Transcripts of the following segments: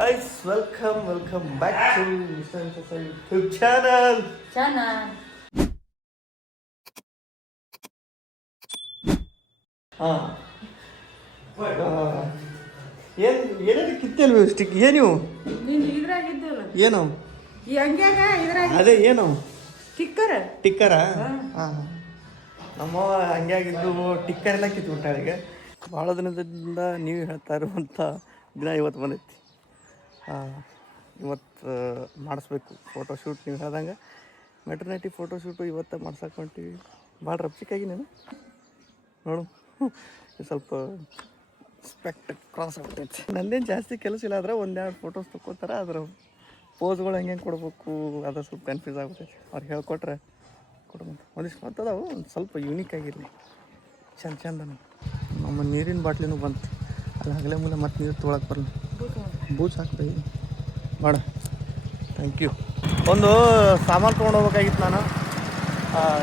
Guys, welcome back to Mr. Mrs. YouTube channel. ಹಾ ಏನೇನು ಕಿತ್ತಲ್ವಿ stick ಏನು ನೀನು ಇದ್ರಾಗಿದ್ದಲ್ಲ ಏನು ಈ ಹಂಗ್ಯಾಗ ಇದ್ರಾಗ ಅದೇ ಏನು ಟಿಕ್ಕರ್ ಟಿಕ್ಕರ ಹಾಂ ನಮ್ಮವ ಹಂಗ್ಯಾಗಿದ್ದು ಟಿಕ್ಕರ್ ಎಲ್ಲ ಕಿತ್ಬಿಟ್ಟಾಳೆ ಈಗ ಭಾಳ ದಿನದಿಂದ ನೀವು ಹೇಳ್ತಾ ಇರುವಂಥ ದಿನ ಇವತ್ತು ಬಂದೈತಿ ಇವತ್ತು ಮಾಡಿಸ್ಬೇಕು ಫೋಟೋಶೂಟ್ ನೀವು ಹೇಳ್ದಂಗೆ ಮೆಟರ್ನಿಟಿ ಫೋಟೋಶೂಟು ಇವತ್ತು ಮಾಡ್ಸಕ್ಕೆ ಹೊಂಟೀವಿ ಭಾಳ ರಪ್ಚಿಕಾಗಿ ನೀನು ನೋಡು ಸ್ವಲ್ಪ ಸ್ಪೆಕ್ಟ್ ಕ್ರಾಸ್ ಆಗ್ತೈತಿ ನಂದೇನು ಜಾಸ್ತಿ ಕೆಲಸ ಇಲ್ಲ ಆದ್ರೆ ಒಂದೆರಡು ಫೋಟೋಸ್ ತೊಗೋತಾರೆ ಅದ್ರ ಪೋಸ್ಗಳು ಹೆಂಗೆ ಕೊಡ್ಬೇಕು ಅದು ಸ್ವಲ್ಪ ಕನ್ಫ್ಯೂಸ್ ಆಗ್ಬಿಟ್ಟೈತಿ ಅವ್ರಿಗೆ ಹೇಳ್ಕೊಟ್ರೆ ಕೊಡ್ಬೇಕು ಒಂದಿಷ್ಟು ಮತ್ತದಾವು ಒಂದು ಸ್ವಲ್ಪ ಯೂನಿಕ್ ಆಗಿರಲಿ ಚಂದ ನಮ್ಮ ನೀರಿನ ಬಾಟ್ಲಿನೂ ಬಂತು ಅಲ್ಲಿ ಹಗಲೇ ಮೂಲೆ ಮತ್ತೆ ನೀರು ತೊಗೊಳಕ್ಕೆ ಬರಲಿ ಬೂಚ್ ಹಾಕ್ತೀವಿ ಮಾಡ ಥ್ಯಾಂಕ್ ಯು ಒಂದು ಸಾಮಾನು ತೊಗೊಂಡೋಗ್ಬೇಕಾಗಿತ್ತು ನಾನು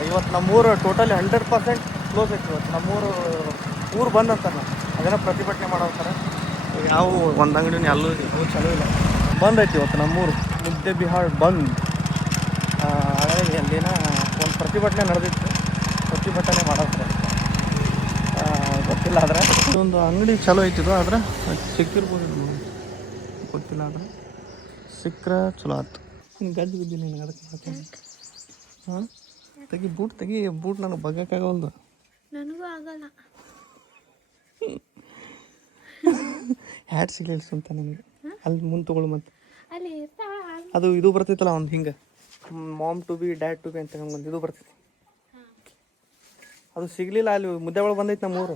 ಇವತ್ತು ನಮ್ಮೂರು ಟೋಟಲಿ 100% ಕ್ಲೋಸ್ ಐತಿ ಇವತ್ತು ನಮ್ಮೂರು ಊರು ಬಂದ್ ಅಂತಾರೆ ಅದೇನೋ ಪ್ರತಿಭಟನೆ ಮಾಡೋತಾರೆ ಯಾವ ಒಂದು ಅಂಗಡಿನ ಎಲ್ಲೂ ಚಲೋ ಇಲ್ಲ ಬಂದೈತಿ ಇವತ್ತು ನಮ್ಮೂರು ಮುದ್ದೆಬಿಹಾಳ್ ಬಂದ್ ಹಾಗಾಗಿ ಅಲ್ಲಿನ ಒಂದು ಪ್ರತಿಭಟನೆ ನಡೆದಿತ್ತು ಪ್ರತಿಭಟನೆ ಮಾಡೋತಾರೆ ಗೊತ್ತಿಲ್ಲ ಆದ್ರೆ ಒಂದು ಅಂಗಡಿ ಚಲೋ ಐತಿದು ಆದ್ರೆ ಸಿಕ್ಕಿರ್ಬೋದು ಗೊತ್ತಿಲ್ಲ ಆದ್ರೆ ಸಿಕ್ಕರೆ ಚಲೋ ಆಯ್ತು ನೀನು ಗದ್ದು ಬಿದ್ದೀನಿ ನನಗೆ ಅದಕ್ಕೆ ಮಾಡ್ತೀನಿ ಹಾಂ ತೆಗಿ ಬೂಟ್ ನನಗೆ ಬಗ್ಗಕ್ಕಾಗಲ್ದು ನನಗೂ ಆಗಲ್ಲ ಹ್ಯಾಟ್ ಸಿಗ್ಲಿಲ್ಲ ಸುಂತ ನನಗೆ ಅಲ್ಲಿ ಮುಂದೆ ತೊಗೊಳು ಮತ್ತೆ ಅಲ್ಲಿ ಅದು ಇದು ಬರ್ತೈತಲ್ಲ ಒಂದು ಹಿಂಗೆ mom to be dad to be ಅಂತ ಒಂದು ಇದು ಬರ್ತೈತಿ ಅದು ಸಿಗಲಿಲ್ಲ ಅಲ್ಲಿ ಮುದ್ದೆ ಒಳಗೆ ಬಂದೈತೆ ನಮ್ಮೂರು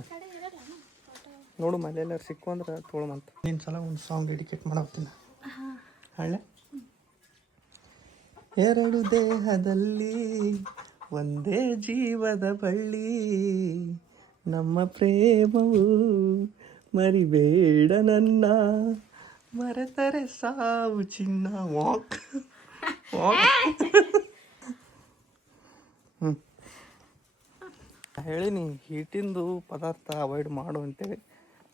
ನೋಡು ಮನೆಯೆಲ್ಲರೂ ಸಿಕ್ಕು ಅಂದ್ರೆ ತೊಗೊಳಮಂತ ನೀನು ಸಲ ಒಂದು ಸಾಂಗ್ ಡೆಡಿಕೇಟ್ ಮಾಡೋಗ್ತೀನಿ ಹಳ್ಳೆ ಎರಡು ದೇಹದಲ್ಲಿ ಒಂದೇ ಜೀವದ ಬಳ್ಳಿ ನಮ್ಮ ಪ್ರೇಮವು ಮರಿಬೇಡ ನನ್ನ ಮರೆತರೆ ಸಾವು ಚಿನ್ನ ವಾಕ್ ಹೇಳಿನಿ ಹೀಟಿಂದು ಪದಾರ್ಥ ಅವಾಯ್ಡ್ ಮಾಡು ಅಂತೇಳಿ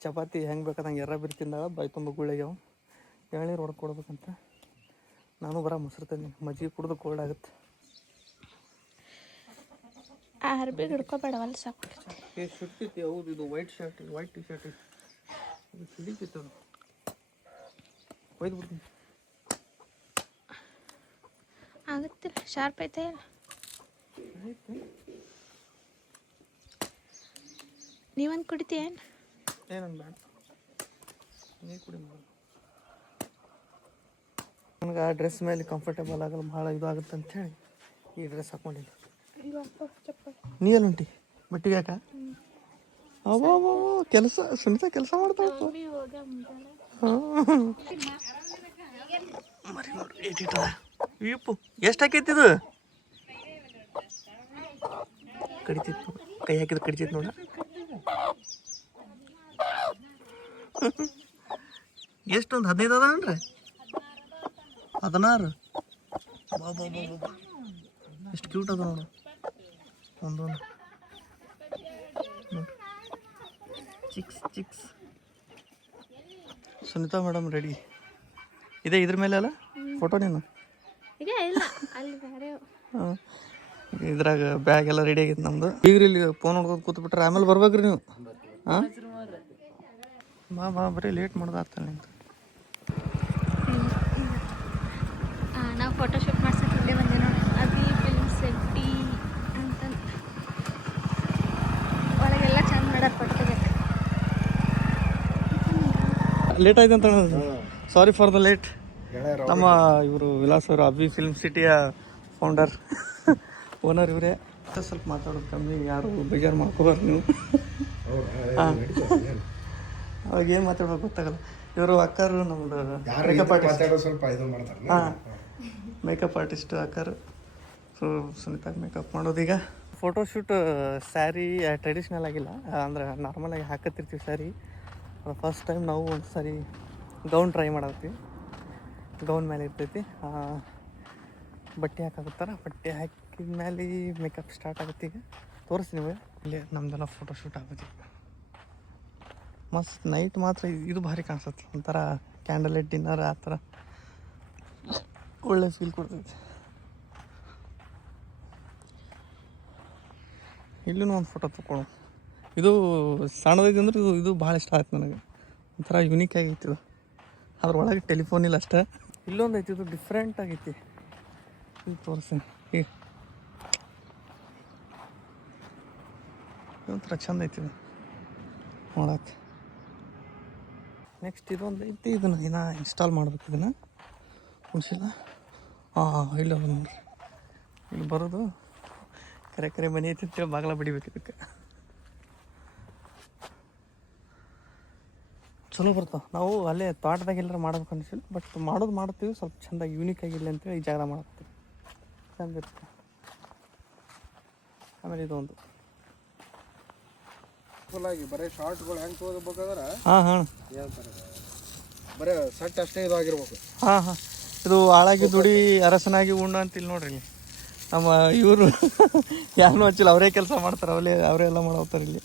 ಚಪಾತಿ ಹೆಂಗೆ ಬೇಕಾದಂಗೆ ಎರ ಬಿರ್ ತಿಂದಾಗ ಬಾಯಿ ತುಂಬ ಗುಳ್ಳೆಗ್ಯಾವ ಎಳ್ನೀರು ಹೊಡ್ಕೊಡ್ಬೇಕಂತ ನಾನು ಬರ ಮೊಸರು ತಂದೀನಿ ಮಜ್ಜಿಗೆ ಕುಡಿದು ಕೋಲ್ಡ್ ಆಗುತ್ತೆ ಅರ್ಬಿ ಹಿಡ್ಕೊಬೇಡವಲ್ಲ ಸಾಕು ಸುಡ್ತೈತಿ ಹೌದು ಇದು white shirt white T shirt ಐತಿ ಇದು ಸಿಡಿತಿತ್ತು ಅದು ಒಯ್ದು ಬಿಡ್ತೀನಿ ಆಗುತ್ತಿಲ್ಲ ಶಾರ್ಪ್ ಐತೆ ನೀವೊಂದು ಕುಡಿತೀಯೇನು ಏನಂದ ಬೇಡ ನೀ ಕುಡಿ ನನಗೆ ಆ ಡ್ರೆಸ್ ಮೇಲೆ ಕಂಫರ್ಟೇಬಲ್ ಆಗಲ್ಲ ಭಾಳ ಇದು ಆಗುತ್ತೆ ಅಂಥೇಳಿ ಈ ಡ್ರೆಸ್ ಹಾಕ್ಕೊಂಡಿಲ್ಲ ನೀ ಎಲ್ಲ ಉಂಟಿ ಬಟ್ಟಿಗೆ ಯಾಕ ಅವ ಕೆಲಸ ಸುನಿತಾ ಕೆಲಸ ಮಾಡ್ತಾವ ಮರಿ ನೋಡಿ ಇಪ್ಪು ಎಷ್ಟು ಹಾಕೈತಿ ಇದು ಕಡಿತಿತ್ತು ಕೈ ಹಾಕಿದ್ರೆ ಕಡಿತೈತಿ ನೋಡ ಎಷ್ಟೊಂದು 15 ಅದ ಅಂದ್ರೆ 16 ಬಾ ಎಷ್ಟು ಕ್ಯೂಟ್ ಅದ ನೋಡು ಒಂದೊಂದು ಚಿಕ್ಸ್ ಸುನಿತಾ ಮೇಡಮ್ ರೆಡಿ ಇದೆ ಇದ್ರ ಮೇಲೆ ಅಲ್ಲ ಫೋಟೋ ನೀನು ಹಾಂ ಇದ್ರಾಗ ಬ್ಯಾಗ್ ಎಲ್ಲ ರೆಡಿ ಆಗೈತೆ ನಮ್ದು ಈಗ ಇಲ್ಲಿ ಫೋನ್ ನೋಡ್ಕೊಂಡು ಕೂತ್ಬಿಟ್ರೆ ಆಮೇಲೆ ಬರ್ಬೇಕ್ರಿ ನೀವು ಹಾಂ ಬಾ ಬರೀ ಲೇಟ್ ಮಾಡೋದು ಆಗ್ತಾನೆ ನಿಂತು ನಾವು ಫೋಟೋಶೂಟ್ ಮಾಡ್ಸಕ್ಕೆ ಇಲ್ಲೇ ಬಂದೆ ನೋಡಿ ಅಭಿ ಫಿಲ್ಮ್ ಸಿಟಿ ಅಂತ ಒಳಗೆಲ್ಲ ಚಂದ ಮಾಡ್ಯಾರ ಫೋಟೋಗೆ ಲೇಟ್ ಆಯ್ತು ಅಂತ ಸಾರಿ ಫಾರ್ ದ ಲೇಟ್ ನಮ್ಮ ಇವರು ವಿಲಾಸ್ ಅವರು ಅಭಿ ಫಿಲ್ಮ್ ಸಿಟಿಯ ಫೌಂಡರ್ ಓನರ್ ಇವರೇ ಸ್ವಲ್ಪ ಮಾತಾಡೋದು ಕಮ್ಮಿ ಯಾರು ಬೇಜಾರು ಮಾಡ್ಕೋಬಾರ್ದು ನೀವು ಹಾಂ ಅವಾಗ ಏನು ಮಾತಾಡ್ಬೇಕು ಗೊತ್ತಾಗಲ್ಲ ಇವರು ಅಕ್ಕರು ನಮ್ದು ಮೇಕಪ್ ಆರ್ಟಿಸ್ಟ್ ಹಾಂ ಮೇಕಪ್ ಆರ್ಟಿಸ್ಟ್ ಅಕ್ಕರು ಸೊ ಸುನಿತಾಗ ಮೇಕಪ್ ಮಾಡೋದೀಗ ಫೋಟೋಶೂಟ್ ಸ್ಯಾರಿ ಟ್ರೆಡಿಷ್ನಲ್ ಆಗಿಲ್ಲ ಅಂದ್ರೆ ನಾರ್ಮಲಾಗಿ ಹಾಕತ್ತಿರ್ತೀವಿ ಸ್ಯಾರಿ ಫಸ್ಟ್ ಟೈಮ್ ನಾವು ಒಂದು ಸಾರಿ ಗೌನ್ ಟ್ರೈ ಮಾಡತ್ತೀವಿ ಗೌನ್ ಮೇಲೆ ಇರ್ತೈತಿ ಬಟ್ಟೆ ಹಾಕಾಗುತ್ತಾರ ಬಟ್ಟೆ ಹಾಕಿದ ಮೇಲೆ ಮೇಕಪ್ ಸ್ಟಾರ್ಟ್ ಆಗುತ್ತೆ ಈಗ ತೋರಿಸ್ತೀನಿ ನಿಮಗೆ ಇಲ್ಲಿ ನಮ್ದೆಲ್ಲ ಫೋಟೋಶೂಟ್ ಆಗುತ್ತೆ ಮಸ್ತ್ ನೈಟ್ ಮಾತ್ರ ಇದು ಭಾರಿ ಕಾಣಿಸುತ್ತೆ ಒಂಥರ ಕ್ಯಾಂಡಲ್ ಲೈಟ್ ಡಿನ್ನರ್ ಆ ಥರ ಒಳ್ಳೆ ಫೀಲ್ ಕೊಡ್ತೈತಿ. ಇಲ್ಲೂ ಒಂದು ಫೋಟೋ ತಗೊಳ್ಳೋ. ಇದು ಸಣ್ಣದೈತಿ ಅಂದ್ರೆ ಇದು ಭಾಳ ಇಷ್ಟ ಆಯ್ತು ನನಗೆ. ಒಂಥರ ಯುನೀಕ್ ಆಗೈತಿ ಇದು. ಅದ್ರೊಳಗೆ ಟೆಲಿಫೋನ್ ಇಲ್ಲ ಅಷ್ಟೇ. ಇಲ್ಲೊಂದು ಐತಿ, ಇದು ಡಿಫ್ರೆಂಟ್ ಆಗೈತಿ. ಇದು ತೋರಿಸ್ತೀನಿ. ಈಗ ಇದೊಂಥರ ಚಂದ ಐತಿ ಇದು ನೋಡಕ್ಕೆ. ನೆಕ್ಸ್ಟ್ ಇದೊಂದು ಐತಿ, ಇದನ್ನು ಇನ್ನೂ ಇನ್ಸ್ಟಾಲ್ ಮಾಡ್ಬೇಕು. ಇದನ್ನು ಮುಗಿಸಿಲ್ಲ. ಇಲ್ಲ ನೋಡ್ರಿ, ಇಲ್ಲಿ ಬರೋದು ಕರೆ ಕರೆ ಮನೆ ಐತಿ ಅಂತೇಳಿ ಬಾಗಿಲ ಬಡಿಬೇಕು. ಇದಕ್ಕೆ ಚಲೋ ಬರ್ತಾವೆ. ನಾವು ಅಲ್ಲೇ ತೋಟದಾಗ ಎಲ್ಲರೂ ಮಾಡ್ಬೇಕು ಅನಿಸಿಲ್ಲ, ಬಟ್ ಮಾಡ್ತೀವಿ ಸ್ವಲ್ಪ ಚೆಂದ ಯೂನಿಕ್ ಆಗಿಲ್ಲ ಅಂತೇಳಿ ಈ ಜಾಗ ಮಾಡ್ತೀವಿ. ಚಂದ ಇರುತ್ತೆ. ಆಮೇಲೆ ಇದೊಂದು ಆಗಿ ಬರೀ ಶಾರ್ಟ್ಗಳು ಹೆಂಗೆ ತಗೋಬೇಕಾದ್ರೆ ಹಾಂ ಹೇಳ್ತಾರೆ, ಬರೀ ಸಟ್ ಅಷ್ಟೇ ಇದಾಗಿರ್ಬೇಕು. ಹಾಂ ಇದು ಹಾಳಾಗಿ ದುಡಿ ಅರಸನಾಗಿ ಉಣ್ಣ ಅಂತ ಇಲ್ಲಿ ನೋಡ್ರಿ. ಇಲ್ಲಿ ನಮ್ಮ ಇವರು ಯಾರು ಹಚ್ಚಿಲ್ಲ, ಅವರೇ ಕೆಲಸ ಮಾಡ್ತಾರೆ, ಅವರೇ ಎಲ್ಲ ಮಾಡೋಗ್ತಾರೆ. ಇಲ್ಲಿ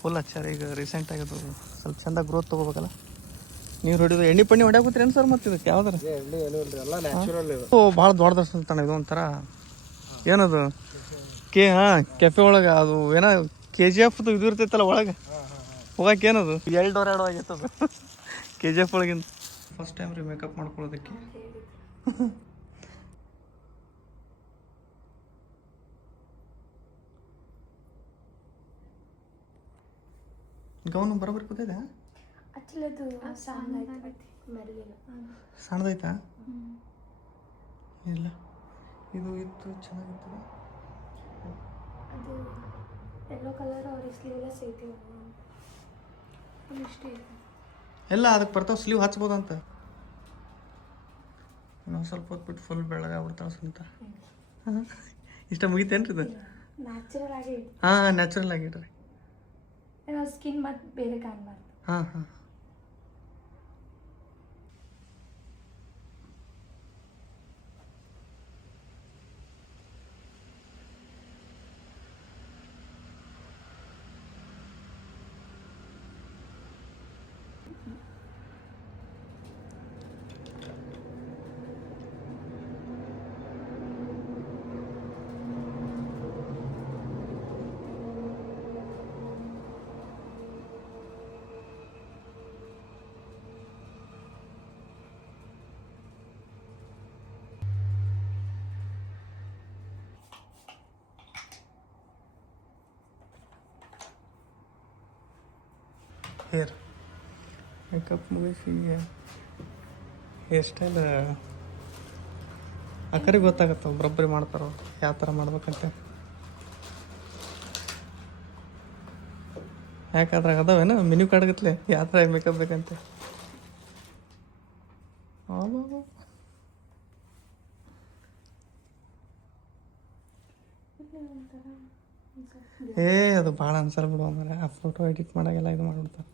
ಫುಲ್ ಹಚ್ಚಾರ. ಈಗ ರೀಸೆಂಟಾಗಿ ಅದು ಸ್ವಲ್ಪ ಚೆಂದ ಗ್ರೋತ್ ತೊಗೋಬೇಕಲ್ಲ. ನೀರು ಹೊಡಿದು ಎಣ್ಣೆ ಪಣ್ಣಿ ಹೊಡ್ಯಾಕತ್ತೀರಿ ಏನು ಸರ್? ಮತ್ತೆ ಇದಕ್ಕೆ ಯಾವ್ದಾರ ಎಲ್ಲ ನ್ಯಾಚುರಲ್ ಇದು. ಭಾಳ ದೊಡ್ಡದಸ್ತಣ್ಣ ಇದು. ಒಂಥರ ಏನದು ಕೆಫೆ ಒಳಗೆ ಅದು ಏನೋ KGF ಇದು ಇರ್ತೈತಲ್ಲ ಒಳಗೆ ಹೋಗಕ್ಕೆ. ಏನದು ಎರಡು ಆಗೈತದು KGF ಒಳಗಿಂದ. ಫಸ್ಟ್ ಟೈಮ್ ರೀ ಮೇಕಪ್ ಮಾಡ್ಕೊಳ್ಳೋದಕ್ಕೆ. ಗೌನು ಬರೋಬ್ಬರಿ ಕೂತೈತೆ? ಸಣ್ಣದೈತಾ? ಇಲ್ಲ, ಇದು ಇತ್ತು ಚೆನ್ನಾಗಿತ್ತು. ಅದು ಯೆಲ್ಲೋ ಕಲರ್ ಅವ್ರ ಸ್ಲೀವ್ಲೆಸ್ ಐತಿ. ಇಷ್ಟೇ ಎಲ್ಲ ಅದಕ್ಕೆ ಬರ್ತಾವೆ, ಸ್ಲೀವ್ ಹಚ್ಬೋದಂತ. ಇನ್ನೊಂದು ಸ್ವಲ್ಪ ಹೊತ್ತು ಬಿಟ್ಟು ಫುಲ್ ಬೆಳಗಾಗ್ಬಿಡ್ತಾವೆ ಸ್ವಂತ. ಇಷ್ಟ ಮುಗಿತೇನ್ರಿ ಇದು? ನ್ಯಾಚುರಲ್ ಆಗಿ. ನ್ಯಾಚುರಲ್ ಆಗಿಡ್ರಿ. ಸ್ಕಿನ್ ಮತ್ತು ಬೇರೆ ಕಾಣಬಾರ್ದು. ಹೇರ್ ಮೇಕಪ್ ಮುಗಿಸಿ ಹೇರ್ ಸ್ಟೈಲ್ ಅಕ್ಕರಿಗೆ ಗೊತ್ತಾಗತ್ತೆ. ಒಬ್ಬೊಬ್ಬರೇ ಮಾಡ್ತಾರೋ ಯಾವ ಥರ ಮಾಡ್ಬೇಕಂತ. ಯಾಕಾದ್ರಾಗ ಅದಾವೇನು ಮೆನ್ಯೂ ಕಾರ್ಡ್ಗತ್ಲೆ ಯಾವ ಥರ ಮೇಕಪ್ ಬೇಕಂತ. ಅದು ಭಾಳ ಅನ್ಸಲ್ಲ ಬಿಡು. ಅಂದ್ರೆ ಆ ಫೋಟೋ ಎಡಿಟ್ ಮಾಡಾಗೆಲ್ಲ ಇದು ಮಾಡ್ಬಿಡ್ತಾರೆ.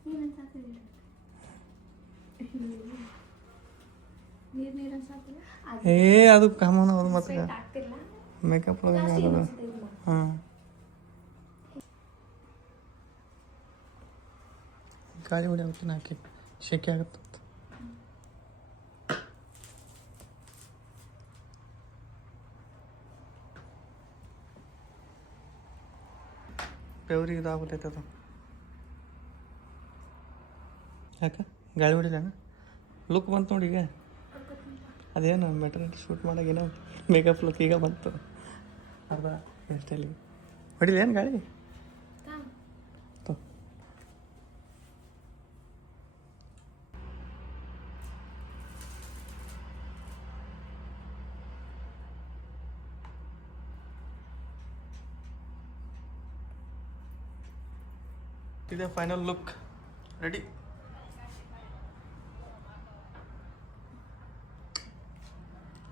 ಅದು ಕಾಮನ್. ಅದು ಮತ್ತೆ ಮೇಕಪ್ ಒಳಗೆ ಅದು ಗಾಳಿ ಹೊಡಿ ಅವತ್ತಿನ ಹಾಕಿ ಶೆಕೆ ಆಗುತ್ತೆ. ಬೆವ್ರಿಗೆ ಇದಾಗ್ಬಿಟ್ಟೈತೆ ಅದು. ಯಾಕೆ ಗಾಳಿ ಹೊಡಿಲ್ಲ? ಲುಕ್ ಬಂತು ನೋಡಿ. ಈಗ ಅದೇನು ಮೆಟರ್ನಿಟಿ ಶೂಟ್ ಮಾಡಾಗೇನೋ ಮೇಕಪ್ ಲುಕ್ ಈಗ ಬಂತು. ಅರ್ಧ ಹೇರ್ ಸ್ಟೈಲಿಗೆ ಹೊಡಿಲ್ಲ ಏನು ಗಾಳಿ? ಇದೆ ಫೈನಲ್ ಲುಕ್ ರೆಡಿ.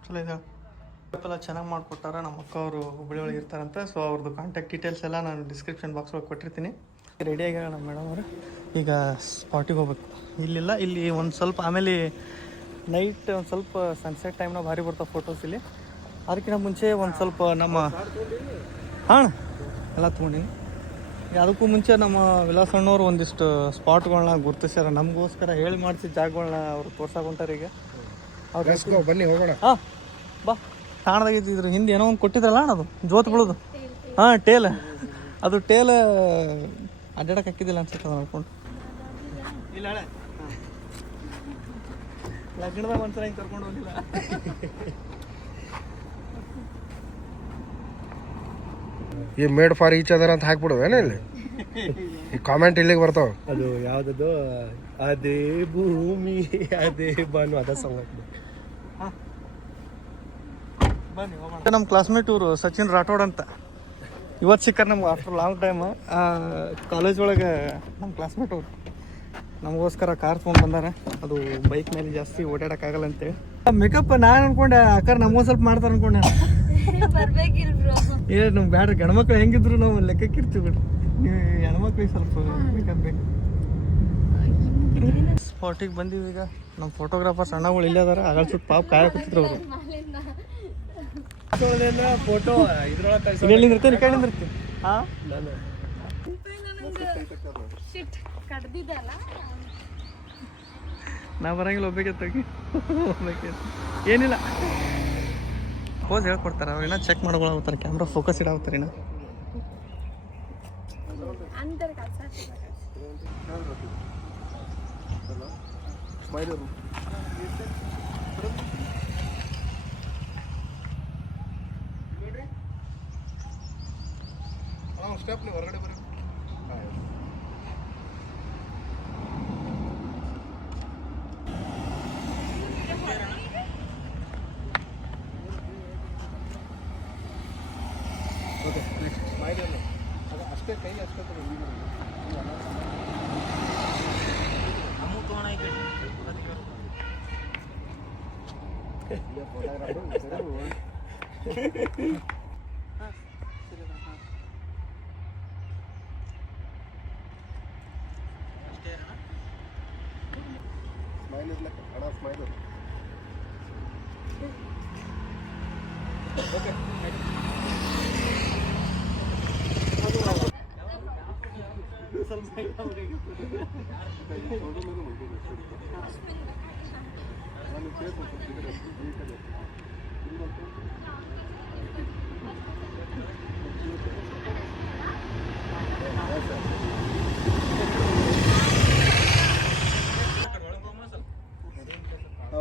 ಚಲೋ ಇದೆ. ಎಲ್ಲ ಚೆನ್ನಾಗಿ ಮಾಡಿಕೊಟ್ಟಾರ. ನಮ್ಮ ಅಕ್ಕ ಅವರು ಹುಬ್ಬಳ್ಳಿ ಒಳಗೆ ಇರ್ತಾರಂತೆ. ಸೊ ಅವ್ರದ್ದು ಕಾಂಟ್ಯಾಕ್ಟ್ ಡೀಟೇಲ್ಸ್ ಎಲ್ಲ ನಾನು ಡಿಸ್ಕ್ರಿಪ್ಷನ್ ಬಾಕ್ಸ್ ಒಳಗೆ ಕೊಟ್ಟಿರ್ತೀನಿ. ರೆಡಿಯಾಗಿ ನಮ್ಮ ಮೇಡಮ್ ಅವರು ಈಗ ಸ್ಪಾಟಿಗೆ ಹೋಗ್ಬೇಕು. ಇಲ್ಲಿಲ್ಲ, ಇಲ್ಲಿ ಒಂದು ಸ್ವಲ್ಪ ಆಮೇಲೆ ನೈಟ್ ಒಂದು ಸ್ವಲ್ಪ ಸನ್ಸೆಟ್ ಟೈಮ್ನಾಗ ಭಾರಿ ಬರ್ತಾವೆ ಫೋಟೋಸ್ ಇಲ್ಲಿ. ಅದಕ್ಕಿಂತ ಮುಂಚೆ ಒಂದು ಸ್ವಲ್ಪ ನಮ್ಮ ಎಲ್ಲ ತೊಗೊಂಡಿನಿ. ಅದಕ್ಕೂ ಮುಂಚೆ ನಮ್ಮ ವಿಲಾಸಣ್ಣವ್ರು ಒಂದಿಷ್ಟು ಸ್ಪಾಟ್ಗಳನ್ನ ಗುರ್ತಿಸ್ಯಾರ ನಮಗೋಸ್ಕರ ಹೇಳಿ ಮಾಡಿಸಿದ ಜಾಗಗಳನ್ನ ಅವ್ರು ತೋರ್ಸಾಕೊಂಟಾರ ಈಗ ಅವ್ರು ಬನ್ನಿ ಹೋಗೋಣ. ಹಾಂ ಬಾ ಕಾಣದಾಗೈತಿ ಇದ್ರ ಹಿಂದೆ ಏನೋ ಒಂದು ಕೊಟ್ಟಿದ್ರಲ್ಲ ಅಣ್ಣ ಅದು ಜೋತ್ ಬೀಳೋದು ಹಾಂ ಟೇಲ್ ಅದು ಟೇಲ್ ಅಡ್ಡಾಡಕ್ಕೆ ಹಾಕಿದ್ದಿಲ್ಲ ಅನ್ಸುತ್ತೆ ಅದು ನೋಡ್ಕೊಂಡು ಇಲ್ಲ ಹಳೆ ಲಗ್ನದಾಗ ಒಂದ್ಸಲ ಹಿಂಗೆ ಕರ್ಕೊಂಡು ಹೋಗಿಲ್ಲ he made for each other ಅಂತ ಹಾಕ್ಬಿಡುವೇನ ಇಲ್ಲಿ ಈ ಕಾಮೆಂಟ್ ಇಲ್ಲಿಗೆ ಬರ್ತಾವ. ಅದು ಯಾವುದದು ಅದೇ ಭೂಮಿ ಅದೇ ಬಾನು ಅದ ಸಾಂಗ್ ನಮ್ಮ ಕ್ಲಾಸ್ಮೇಟ್ ಇವರು ಸಚಿನ್ ರಾಠೋಡ್ ಅಂತ ಇವತ್ತು ಸಿಕ್ಕಾರೆ ನಮ್ಗೆ ಆಫ್ಟರ್ ಲಾಂಗ್ ಟೈಮ್ ಕಾಲೇಜ್ ಒಳಗೆ ನಮ್ಮ ಕ್ಲಾಸ್ಮೇಟ್ ಅವ್ರು ನಮಗೋಸ್ಕರ ಕಾರ್ ತೊಗೊಂಡು ಬಂದಾರ. ಅದು ಬೈಕ್ ಮೇಲೆ ಜಾಸ್ತಿ ಓಡಾಡೋಕ್ಕಾಗಲ್ಲ ಅಂತೇಳಿ ಮೇಕಪ್ ನಾನು ಅನ್ಕೊಂಡೆ ಅಕ್ಕಾರ ನಮಗೂ ಸ್ವಲ್ಪ ಮಾಡ್ತಾರೆ ಅನ್ಕೊಂಡೆ. ಏ ನಮ್ಗೆ ಬ್ಯಾಡ್ರಿ ಗಂಡ್ಮಕ್ಳು ಹೆಂಗಿದ್ರು ನಾವು ಲೆಕ್ಕಕ್ಕೆ ಇರ್ತೀವಿ ಬಿಡ್ರಿ, ನೀವು ಹೆಣ್ಮಕ್ಳಿಗೆ ಸ್ವಲ್ಪ ಮೇಕಪ್ ಬೇಕು. ಸ್ಪಾಟಿಗೆ ಬಂದೀವಿ ಈಗ. ನಮ್ಮ ಫೋಟೋಗ್ರಾಫರ್ಸ್ ಅಣ್ಣಗಳು ಇಲ್ಲೇ ಅದಾರ. ಆಗ ಸ್ವಲ್ಪ ಪಾಪ ಕಾಯಕತ್ತಿದ್ರು ಅವರು. ಫೋಟೋ ಇದ್ರೊಳಗೆ ಎಲ್ಲಿಂದ ಇರ್ತೀನಿ ಈ ಕಡೆಯಿಂದ ಇರ್ತೀನಿ. ಹಾಂ ನಾ ಬರಂಗಿಲ್ಲ ಹೋಗ್ಬೇಕತ್ತಾಗಿ ಏನಿಲ್ಲ ಪೋಸ್ ಹೇಳ್ಕೊಡ್ತಾರೆ ಅವ್ರು. ಇನ್ನೂ ಚೆಕ್ ಮಾಡ್ಕೊಳತ್ತಾರೆ, ಕ್ಯಾಮ್ರಾ ಫೋಕಸ್ ಇಡಾಗ್ತಾರೆ. ಇನ್ನು ಸ್ಟೆಪ್ ಹೊರಗಡೆ ಬರ್ರಿ. ಓಕೆ ನೆಕ್ಸ್ಟ್ ಸ್ಮೈಲ್ ಅಲ್ಲ ಅದು ಅಷ್ಟೇ ಕೈ ಅಷ್ಟೇ ಸ್ಮೈಲ್ ಇರ್ಲಕ್ಕ ಹಣ ಸ್ಮೈಲ್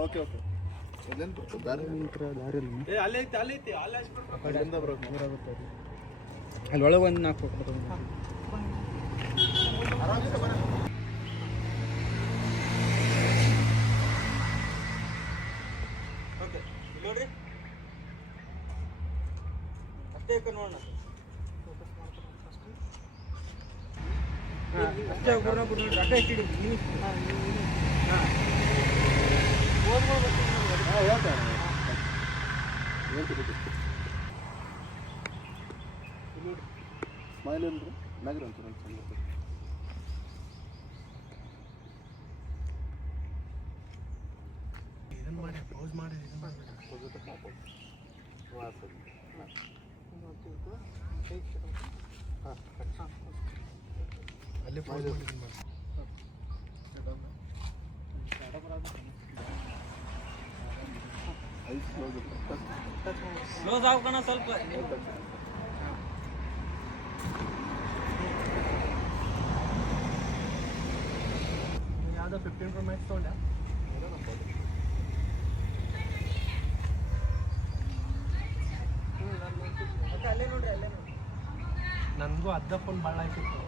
ಓಕೆ ಓಕೆ ಓಕೆ ಅಲ್ಲಿ ಒಳಗೆ ಒಂದು ನಾಲ್ಕು ನೋಡ್ರಿ ಅಷ್ಟೇ ನೋಡೋಣ. ಅಷ್ಟೇ ಸ್ಮೈಲ್ ಅಂದ್ರೆ ನಗರ ಅಂತ ಇದನ್ನು ಮಾಡಿ ಪೌಸ್ ಮಾಡಿ ಇದನ್ನು ಮಾಡಬೇಡ ಅಲ್ಲೇ ಪೌಸ್ ಮಾಡಿ ಇದನ್ನು ಮಾಡಿ ಕ್ಲೋಸ್ ಆಗ್ಕೋಣ ಸ್ವಲ್ಪ. ಯಾವುದೋ 15 Pro Max ತೊಗೊಂಡ ಅಲ್ಲೇ ನೋಡ್ರಿ ಅಲ್ಲೇ ನೋಡಿ. ನನಗೂ ಅರ್ಧ ಫೋನ್ ಭಾಳ ಆಯ್ತಿತ್ತು.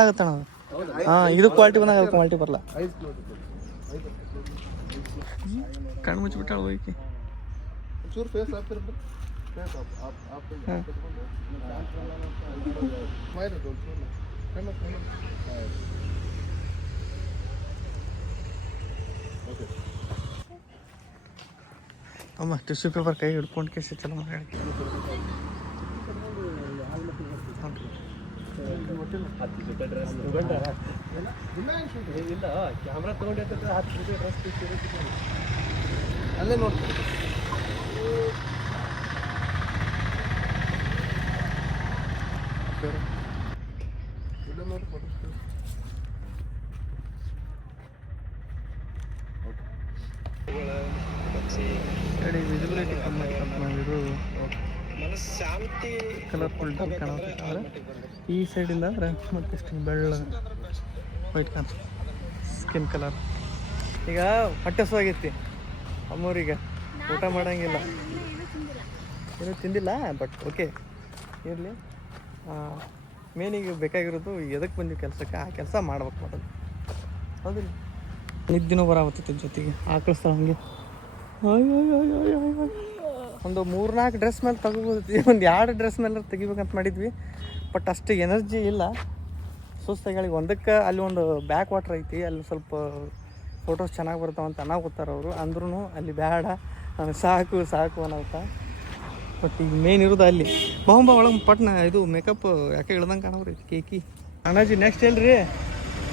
ಆಗತ್ತಣ್ಣ. ಹಾಂ ಇದು ಕ್ವಾಲಿಟಿ ಬಂದಾಗ ಕ್ವಾಲಿಟಿ ಬರಲ್ಲ. ಕಣ್ಣು ಮುಚ್ಚಿಬಿಟ್ಟಾಳ ಹೋಗಿ. ಚೂರು ಫೇಸ್ ಆಗ್ತಿರ್ಬೇಕು. ಫೇಸ್ ಆಪ್ ಸ್ಮೈಲ್ ಅಮ್ಮ ಟಿಶ್ಯೂ ಪೇಪರ್ ಕೈ ಹಿಡ್ಕೊಂಡು ಕೇಸಿ ಚಲೋ ಮಾಡಿ 10 ಜೊತೆ ಡ್ರೆಸ್ ತಗೊಂಡ ಇಲ್ಲ ಕ್ಯಾಮ್ರಾ ತಗೊಂಡಿರ್ತಾರೆ 10 ಜೊತೆ ಡ್ರೆಸ್ ಅಲ್ಲೇ ನೋಡ್ತೀವಿ. ಗಾಡಿ ವಿಸಿಬಿಲಿಟಿ ಕಮ್ಮಿ ಆಗ್ತದೆ ನಾವಿದು ಕಲರ್ಫುಲ್ ಡಲ್ ಕಾಣುತ್ತೆ. ಈ ಸೈಡಿಂದ ಅಂದರೆ ಮತ್ತಿಷ್ಟು ಬೆಳ್ಳ ವೈಟ್ ಕಾಣಿಸ್ತದೆ ಸ್ಕಿನ್ ಕಲರ್. ಈಗ ಹೊಟ್ಟೆ ಹಸುವಾಗೈತಿ ಅಮ್ಮವ್ರಿಗೆ, ಊಟ ಮಾಡೋಂಗಿಲ್ಲ, ಏನೂ ತಿಂದಿಲ್ಲ. ಬಟ್ ಓಕೆ ಇರಲಿ. ಮೇನಿಗೆ ಬೇಕಾಗಿರೋದು ಎದಕ್ಕೆ ಬಂದಿವಿ ಕೆಲಸಕ್ಕೆ, ಆ ಕೆಲಸ ಮಾಡ್ಬೇಕು ಮೊದಲು, ಹೌದಿಲ್ಲ? ನಿದ್ದಿನೂ ಬರಾವತ್ತೈತಿ ಜೊತೆಗೆ ಆಕಳಿಸ್ತಾಳೆ ಹಂಗೆ. ಒಂದು 3-4 ಡ್ರೆಸ್ ಮೇಲೆ ತೆಗಿಬೋದೈತಿ, ಒಂದು 2 ಡ್ರೆಸ್ ಮೇಲೆ ತೆಗಿಬೇಕಂತ ಮಾಡಿದ್ವಿ. ಬಟ್ ಅಷ್ಟು ಎನರ್ಜಿ ಇಲ್ಲ, ಸುಸ್ತಾಗಿ. ಒಂದಕ್ಕೆ ಅಲ್ಲಿ ಒಂದು ಬ್ಯಾಕ್ ವಾಟ್ರ್ ಐತಿ, ಅಲ್ಲಿ ಸ್ವಲ್ಪ ಫೋಟೋಸ್ ಚೆನ್ನಾಗಿ ಬರ್ತಾವೆ ಅಂತ ಅನ್ನೋಗುತ್ತಾರೆ ಅವರು. ಅಂದ್ರೂ ಅಲ್ಲಿ ಬೇಡ, ನನಗೆ ಸಾಕು ಸಾಕು ಅನ್ನೋತ. ಬಟ್ ಈಗ ಮೇನ್ ಇರೋದು ಅಲ್ಲಿ ಬಾಂಬ ಒಳಗೆ ಪಟ್ನ ಇದು ಮೇಕಪ್ ಯಾಕೆ ಇಳ್ದಂಗೆ ಕಾಣೋರೈತಿ ಕೇಕಿ ಅಣ್ಣಾಜಿ. ನೆಕ್ಸ್ಟ್ ಹೇಳ್ರಿ,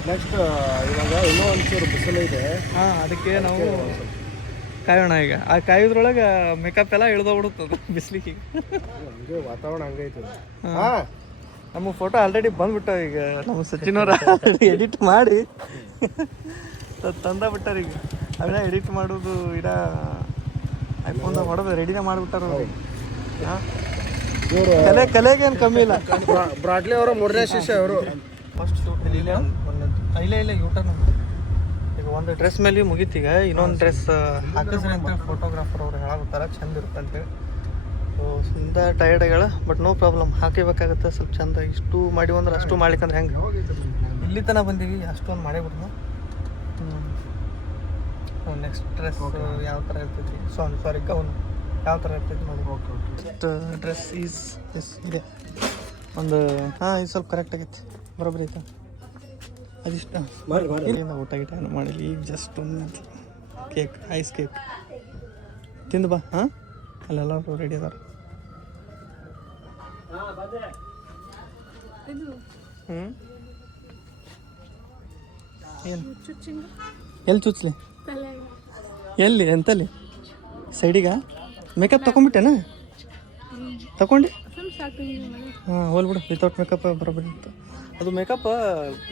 ನೆಕ್ಸ್ಟ್ ಇವಾಗ ಇನ್ನೂ ಒಂಚೂರು ಬಿಸಿಲು ಇದೆ. ಹಾಂ, ಅದಕ್ಕೆ ನಾವು ಕಾಯೋಣ. ಈಗ ಆ ಕಾಯೋದ್ರೊಳಗೆ ಮೇಕಪ್ ಎಲ್ಲ ಇಳ್ದೋಗ್ಬಿಡುತ್ತದು ಬಿಸಿಲಿಗೆ. ಹಂಗೆ ವಾತಾವರಣ ಹಂಗೈತೆ. ಹಾಂ, ನಮ್ಮ ಫೋಟೋ ಆಲ್ರೆಡಿ ಬಂದ್ಬಿಟ್ಟಾವ. ಈಗ ನಮ್ಮ ಸಚಿನವ್ರ ಎಡಿಟ್ ಮಾಡಿ ತಂದ ಬಿಟ್ಟಾರ. ಈಗ ಅವೆಲ್ಲ ಎಡಿಟ್ ಮಾಡೋದು ಇಡ ಐಫೋನ್ದಾಗ ಹೊಡೆದು ರೆಡಿನೇ ಮಾಡಿಬಿಟ್ಟಾರ. ಹಾಂ, ಕಲೆಗೇನು ಕಮ್ಮಿ ಇಲ್ಲ. ಬ್ರಾಡ್ಲಿ ಅವರು 3ನೇ ಶಿಷ್ಯ ಅವರು. ಫಸ್ಟ್ ಶೂಟ್ ಇಲ್ಲ ಯೂಟರ್ನ್. ಈಗ ಒಂದು ಡ್ರೆಸ್ ಮೇಲೆ ಮುಗೀತೀಗ, ಇನ್ನೊಂದು ಡ್ರೆಸ್ ಹಾಕಿಸ್ರಿ ಅಂತೇಳಿ ಫೋಟೋಗ್ರಾಫರ್ ಅವ್ರು ಹೇಳಾಗುತ್ತಾರೆ, ಚಂದ ಇರುತ್ತೆ ಅಂತೇಳಿ. ಸೊ ಸುಂದ ಟಯರ್ಡ್ ಆಗ್ಯಾಳ, ಬಟ್ ನೋ ಪ್ರಾಬ್ಲಮ್, ಹಾಕಬೇಕಾಗುತ್ತೆ ಸ್ವಲ್ಪ ಚಂದ. ಇಷ್ಟು ಮಾಡಿವಂದ್ರೆ ಅಷ್ಟು ಮಾಡ್ಲಿಕ್ಕಂದ್ರೆ ಹೆಂಗೆ, ಇಲ್ಲಿ ತನಕ ಬಂದೀವಿ, ಅಷ್ಟೊಂದು ಮಾಡೇ ಬಿಡ್ತು. ನೆಕ್ಸ್ಟ್ ಡ್ರೆಸ್ ಯಾವ ಥರ ಇರ್ತೈತಿ, ಸಾರಿ ಗೌನ್ ಯಾವ ಥರ ಇರ್ತೈತಿ ನೋಡಿ. ನೆಕ್ಸ್ಟ್ ಡ್ರೆಸ್ ಇದೆ ಒಂದು. ಹಾಂ, ಇದು ಸ್ವಲ್ಪ ಕರೆಕ್ಟ್ ಆಗೈತಿ, ಬರೋಬ್ಬರಿ ಐತೆ. ಅದಿಷ್ಟ ಇಲ್ಲಿಂದ ಊಟ ಗೀಟ ಏನು ಮಾಡಿಲ್ಲ. ಈಗ ಜಸ್ಟ್ ಒಂದು ಕೇಕ್, ಐಸ್ ಕೇಕ್ ತಿಂದು ಬಾ. ಹಾಂ, ಅಲ್ಲೆಲ್ಲರೂ ರೆಡಿ ಅದಾರ. ಏನು ಎಲ್ಲಿ ಚುಚ್ಲಿ, ಎಲ್ಲಿ ಎಂತಲ್ಲಿ ಸೈಡಿಗ ಮೇಕಪ್ ತೊಗೊಂಬಿಟ್ಟೆನಾ? ತಗೊಂಡು ಹಾಂ, ಹೋಲ್ಬಿಡು. ವಿತೌಟ್ ಮೇಕಪ್ ಬರೋಬ್ಬರಿ ಇತ್ತು. ಅದು ಮೇಕಪ್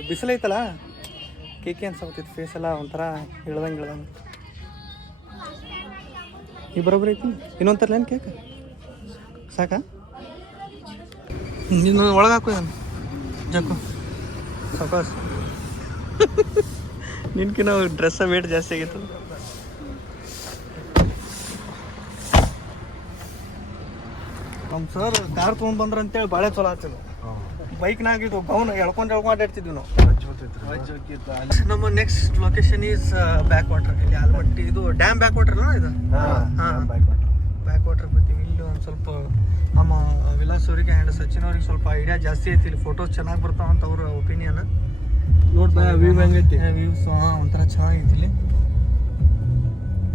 ಬಿಸಿಲೈತಲ್ಲ, ಕೇಕೆ ಅನ್ಸತ್ತಿತ್ತು, ಫೇಸ್ ಎಲ್ಲ ಒಂಥರ ಇಳ್ದಂಗೆ. ಈ ಬರೋಬ್ಬರಿ ಐತಿ. ಇನ್ನೊಂದು ತರಲೇನು ಕೇಕ್ ಸಾಕಾ? ನೀನು ಒಳಗೆ ಹಾಕು, ನಾನು ಜಕ್ಕು ಸಾಕಾಸ್. ನಿನ್ಕಿನ್ನ ಡ್ರೆಸ್ಸ ವೇಟ್ ಜಾಸ್ತಿ ಆಗಿತ್ತು. ನಮ್ಮ ಸರ್ ಕಾರ್ ತೊಗೊಂಡ್ಬಂದ್ರ ಅಂತೇಳಿ ಭಾಳ ಚಲೋ ಆಗ್ತಿದ್ವು. ಬೈಕ್ನಾಗ ಇದು ಗೌನ್ ಎಳ್ಕೊಂಡು ಅಡ್ಡಾಡ್ತಿದ್ವಿ ನಾವು. ನಮ್ಮ next location is back water. ಇಲ್ಲಿ ಆಲ್ಮಟ್ಟಿ ಇದು ಡ್ಯಾಮ್ ಬ್ಯಾಕ್ ವಾಟರ್ ಅಲ್ಲ ಇದು? ಹಾಂ, ಬ್ಯಾಕ್ ವಾಟರ್ ಬರ್ತೀವಿ. ಇಲ್ಲಿ ಒಂದು ಸ್ವಲ್ಪ ನಮ್ಮ ವಿಲಾಸ್ ಅವರಿಗೆ ಆ್ಯಂಡ್ ಸಚಿನ್ ಅವ್ರಿಗೆ ಸ್ವಲ್ಪ ಐಡಿಯಾ ಜಾಸ್ತಿ ಐತಿ. ಇಲ್ಲಿ ಫೋಟೋಸ್ ಚೆನ್ನಾಗಿ ಬರ್ತಾವ ಅಂತ ಅವ್ರ ಒಪಿನಿಯನ್. ನೋಡ್ಬಾ ವ್ಯೂ ಹೆಂಗೈತಿ. ವ್ಯೂಸ್ ಒಂಥರ ಚೆನ್ನಾಗೈತಿ ಇಲ್ಲಿ.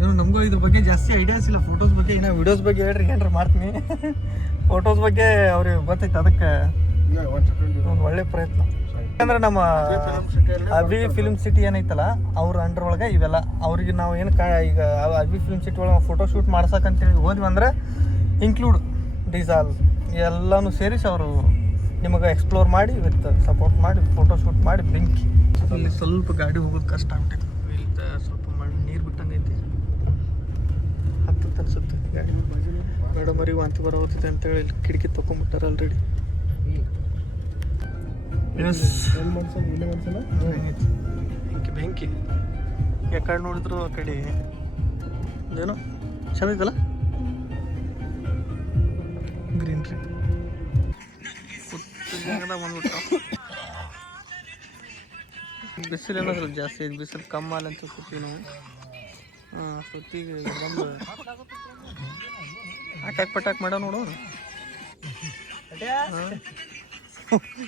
ಏನು ನಮಗೂ ಇದ್ರ ಬಗ್ಗೆ ಜಾಸ್ತಿ ಐಡಿಯಾಸ್ ಇಲ್ಲ, ಫೋಟೋಸ್ ಬಗ್ಗೆ. ಏನೋ ವಿಡಿಯೋಸ್ ಬಗ್ಗೆ ಹೇಳ್ರಿ, ಏನಾರ ಮಾಡ್ತೀನಿ. ಫೋಟೋಸ್ ಬಗ್ಗೆ ಅವ್ರಿಗೆ ಗೊತ್ತೈತೆ, ಅದಕ್ಕೆ ಒಂದು ಒಳ್ಳೆ ಪ್ರಯತ್ನ. ಯಾಕಂದ್ರೆ ನಮ್ಮ ಅಭಿ ಫಿಲ್ಮ್ ಸಿಟಿ ಏನೈತಲ್ಲ, ಅವ್ರ ಅಂಡರ್ ಒಳಗೆ ಇವೆಲ್ಲ ಅವ್ರಿಗೆ ನಾವು ಏನು ಈಗ ಅಭಿ ಫಿಲ್ಮ್ ಸಿಟಿ ಒಳಗೆ ಫೋಟೋ ಶೂಟ್ ಮಾಡ್ಸಕ್ಕಂತೇಳಿ ಹೋದ್ವಿ ಅಂದ್ರೆ ಇನ್ಕ್ಲೂಡ್ ಡೀಸಲ್ ಎಲ್ಲನೂ ಸೇರಿಸಿ ಅವರು ನಿಮಗೆ ಎಕ್ಸ್ಪ್ಲೋರ್ ಮಾಡಿ ವಿತ್ ಸಪೋರ್ಟ್ ಮಾಡಿ ಫೋಟೋ ಶೂಟ್ ಮಾಡಿ ಬೆಂಕಿ. ಇಲ್ಲಿ ಸ್ವಲ್ಪ ಗಾಡಿ ಹೋಗೋದು ಕಷ್ಟ ಆಗ್ಬಿಟ್ಟೈತೆ. ಇಲ್ಲಿ ಸ್ವಲ್ಪ ನೀರು ಬಿಟ್ಟಂಗೆ ಐತಿ, ಹತ್ತತ್ತು ಅನ್ಸುತ್ತೆ ಗಾಡಿ. ಮೇಡಮ್ ಅವ್ರಿಗೆ ವಾಂತಿ ಬರೋತೈತೆ ಅಂತೇಳಿ ಇಲ್ಲಿ ಕಿಟಕಿ ತೊಗೊಂಬಿಟ್ಟಾರೆ ಆಲ್ರೆಡಿ. ಬೆಂಕಿ ಯಾಕಡೆ ನೋಡಿದ್ರು ಆ ಕಡೆ ಏನೋ ಚಂದ ಐತಲ್ಲ, ಗ್ರೀನ್ರಿ ಜಾಗದಾಗ ಬಂದ್ಬಿಟ್ಟು. ಬಿಸಿಲೆಲ್ಲ ಸ್ವಲ್ಪ ಜಾಸ್ತಿ ಐತಿ, ಬಿಸಿಲು ಕಮ್ಮಲ್ಲ ಅಂತ ಕೂತೀವಿ ನಾವು. ಹಾಂ, ಅಷ್ಟೊತ್ತಿಗೆ ಬಂದು ಅಟ್ಯಾಕ್ ಪಟ್ಯಾಕ್ ಮಾಡೋ ನೋಡು.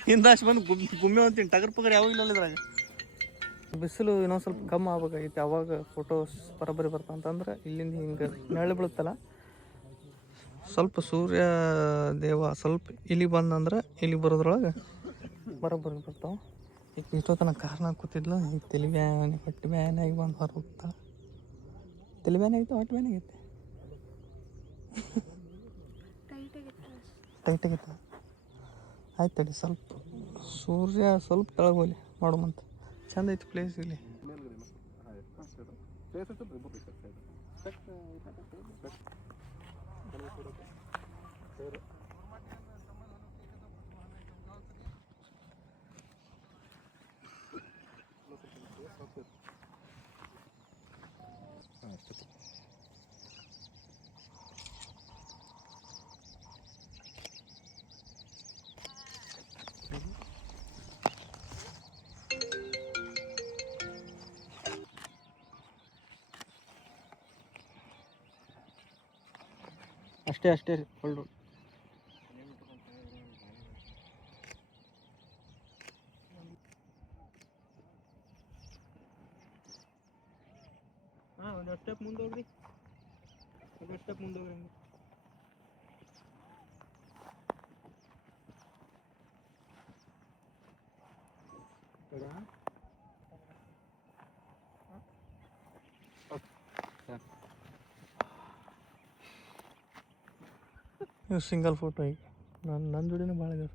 ಹಿಂದಾಶ್ ಬಂದು ಗುಮ್ಮೆ ಅಂತೀನಿ, ಟಗರ್ ಪಗರ್ ಯಾವ ಇಲ್ಲ ಇದ್ರಾಗ. ಬಿಸಿಲು ಇನ್ನೊಂದು ಸ್ವಲ್ಪ ಕಮ್ಮಿ ಆಗ್ಬೇಕಾಗಿತ್ತು, ಅವಾಗ ಫೋಟೋಸ್ ಬರೋಬ್ಬರಿ ಬರ್ತಂತಂದ್ರೆ. ಇಲ್ಲಿಂದ ಹಿಂಗೆ ನೆರಳು ಬೀಳುತ್ತಲ್ಲ, ಸ್ವಲ್ಪ ಸೂರ್ಯ ದೇವ ಸ್ವಲ್ಪ ಇಲ್ಲಿ ಬಂದಂದ್ರೆ ಇಲ್ಲಿ ಬರೋದ್ರೊಳಗೆ ಬರೋಬ್ಬರಿ ಬರ್ತಾವೆ. ಈಗ ಇಷ್ಟೊತ್ತನ ಕಾರ್ನಾಗ ಕೂತಿದ್ಲು, ಈಗ ತಲೆ ಬ್ಯಾನೆ ಹೊಟ್ಟೆ ಬ್ಯಾನೆ ಆಗಿ ಬಂದು ಹೊರ ಹೋಗ್ತಾಳೆ. ತಲೆ ಬ್ಯಾನೆ ಆಗೈತೆ, ಹೊಟ್ಟೆ ಬ್ಯಾನೆ ಆಗೈತೆ, ಟೈಟ್ ಆಗೈತೆ. ಆಯ್ತು ತಡಿ, ಸ್ವಲ್ಪ ಸೂರ್ಯ ಸ್ವಲ್ಪ ತೆಳಗೆ ಹೋಗ್ಲಿ ಮಾಡೋಮಂತ. ಚಂದ ಐತಿ ಪ್ಲೇಸ್ ಇಲ್ಲಿ. ಅಷ್ಟೇ ಅಷ್ಟೇ ರೀ, ಹೊಳ್ಳು. ಹಾಂ, ಒಂದು ಸ್ಟೆಪ್ ಮುಂದೆ ಹೋಗ್ರಿ, ಒಂದು ಸ್ಟೆಪ್ ಮುಂದೆ ಹೋಗ್ರಿ. ಇವು ಸಿಂಗಲ್ ಫೋಟೋ. ಈಗ ನನ್ನ ಜೋಡಿನೇ ಭಾಳ ಕೆಲಸ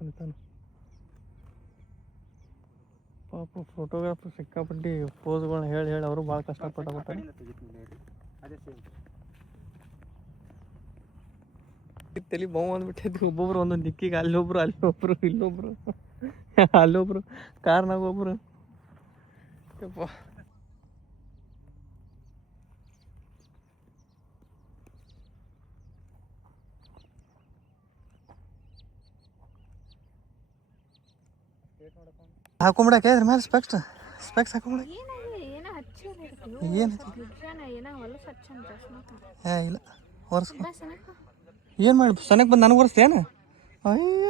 ಪಾಪ ಫೋಟೋಗ್ರಾಫರ್ ಸಿಕ್ಕಾಪಟ್ಟಿ ಪೋಸ್ಗಳನ್ನ ಹೇಳಿ ಅವರು ಭಾಳ ಕಷ್ಟಪಟ್ಟಾಗ್ತಾರೆ. ತಲೆ ಬಹು ಅಂದ್ಬಿಟ್ಟೈತಿ. ಒಬ್ಬೊಬ್ರು ಒಂದೊಂದು ದಿಕ್ಕಿಗೆ, ಅಲ್ಲೊಬ್ರು ಅಲ್ಲೊಬ್ರು ಇಲ್ಲೊಬ್ರು ಅಲ್ಲೊಬ್ರು ಕಾರ್ನಾಗ ಒಬ್ರು. ಹಾಕೊಂಬಿಡಕ್ಕೆ ಇದ್ರ ಮೇಲೆ ಸ್ಪೆಕ್ಸ್ ಹಾಕೊಂಬಿಡಕ್ಕೆ ಏನು ಇಲ್ಲ ಒರೆಸ್ಕೊ. ಏನು ಮಾಡಿ ಸನಕ್ಕೆ ಬಂದು ನನಗೆ ಒರೆಸ್ತೇನು? ಅಯ್ಯ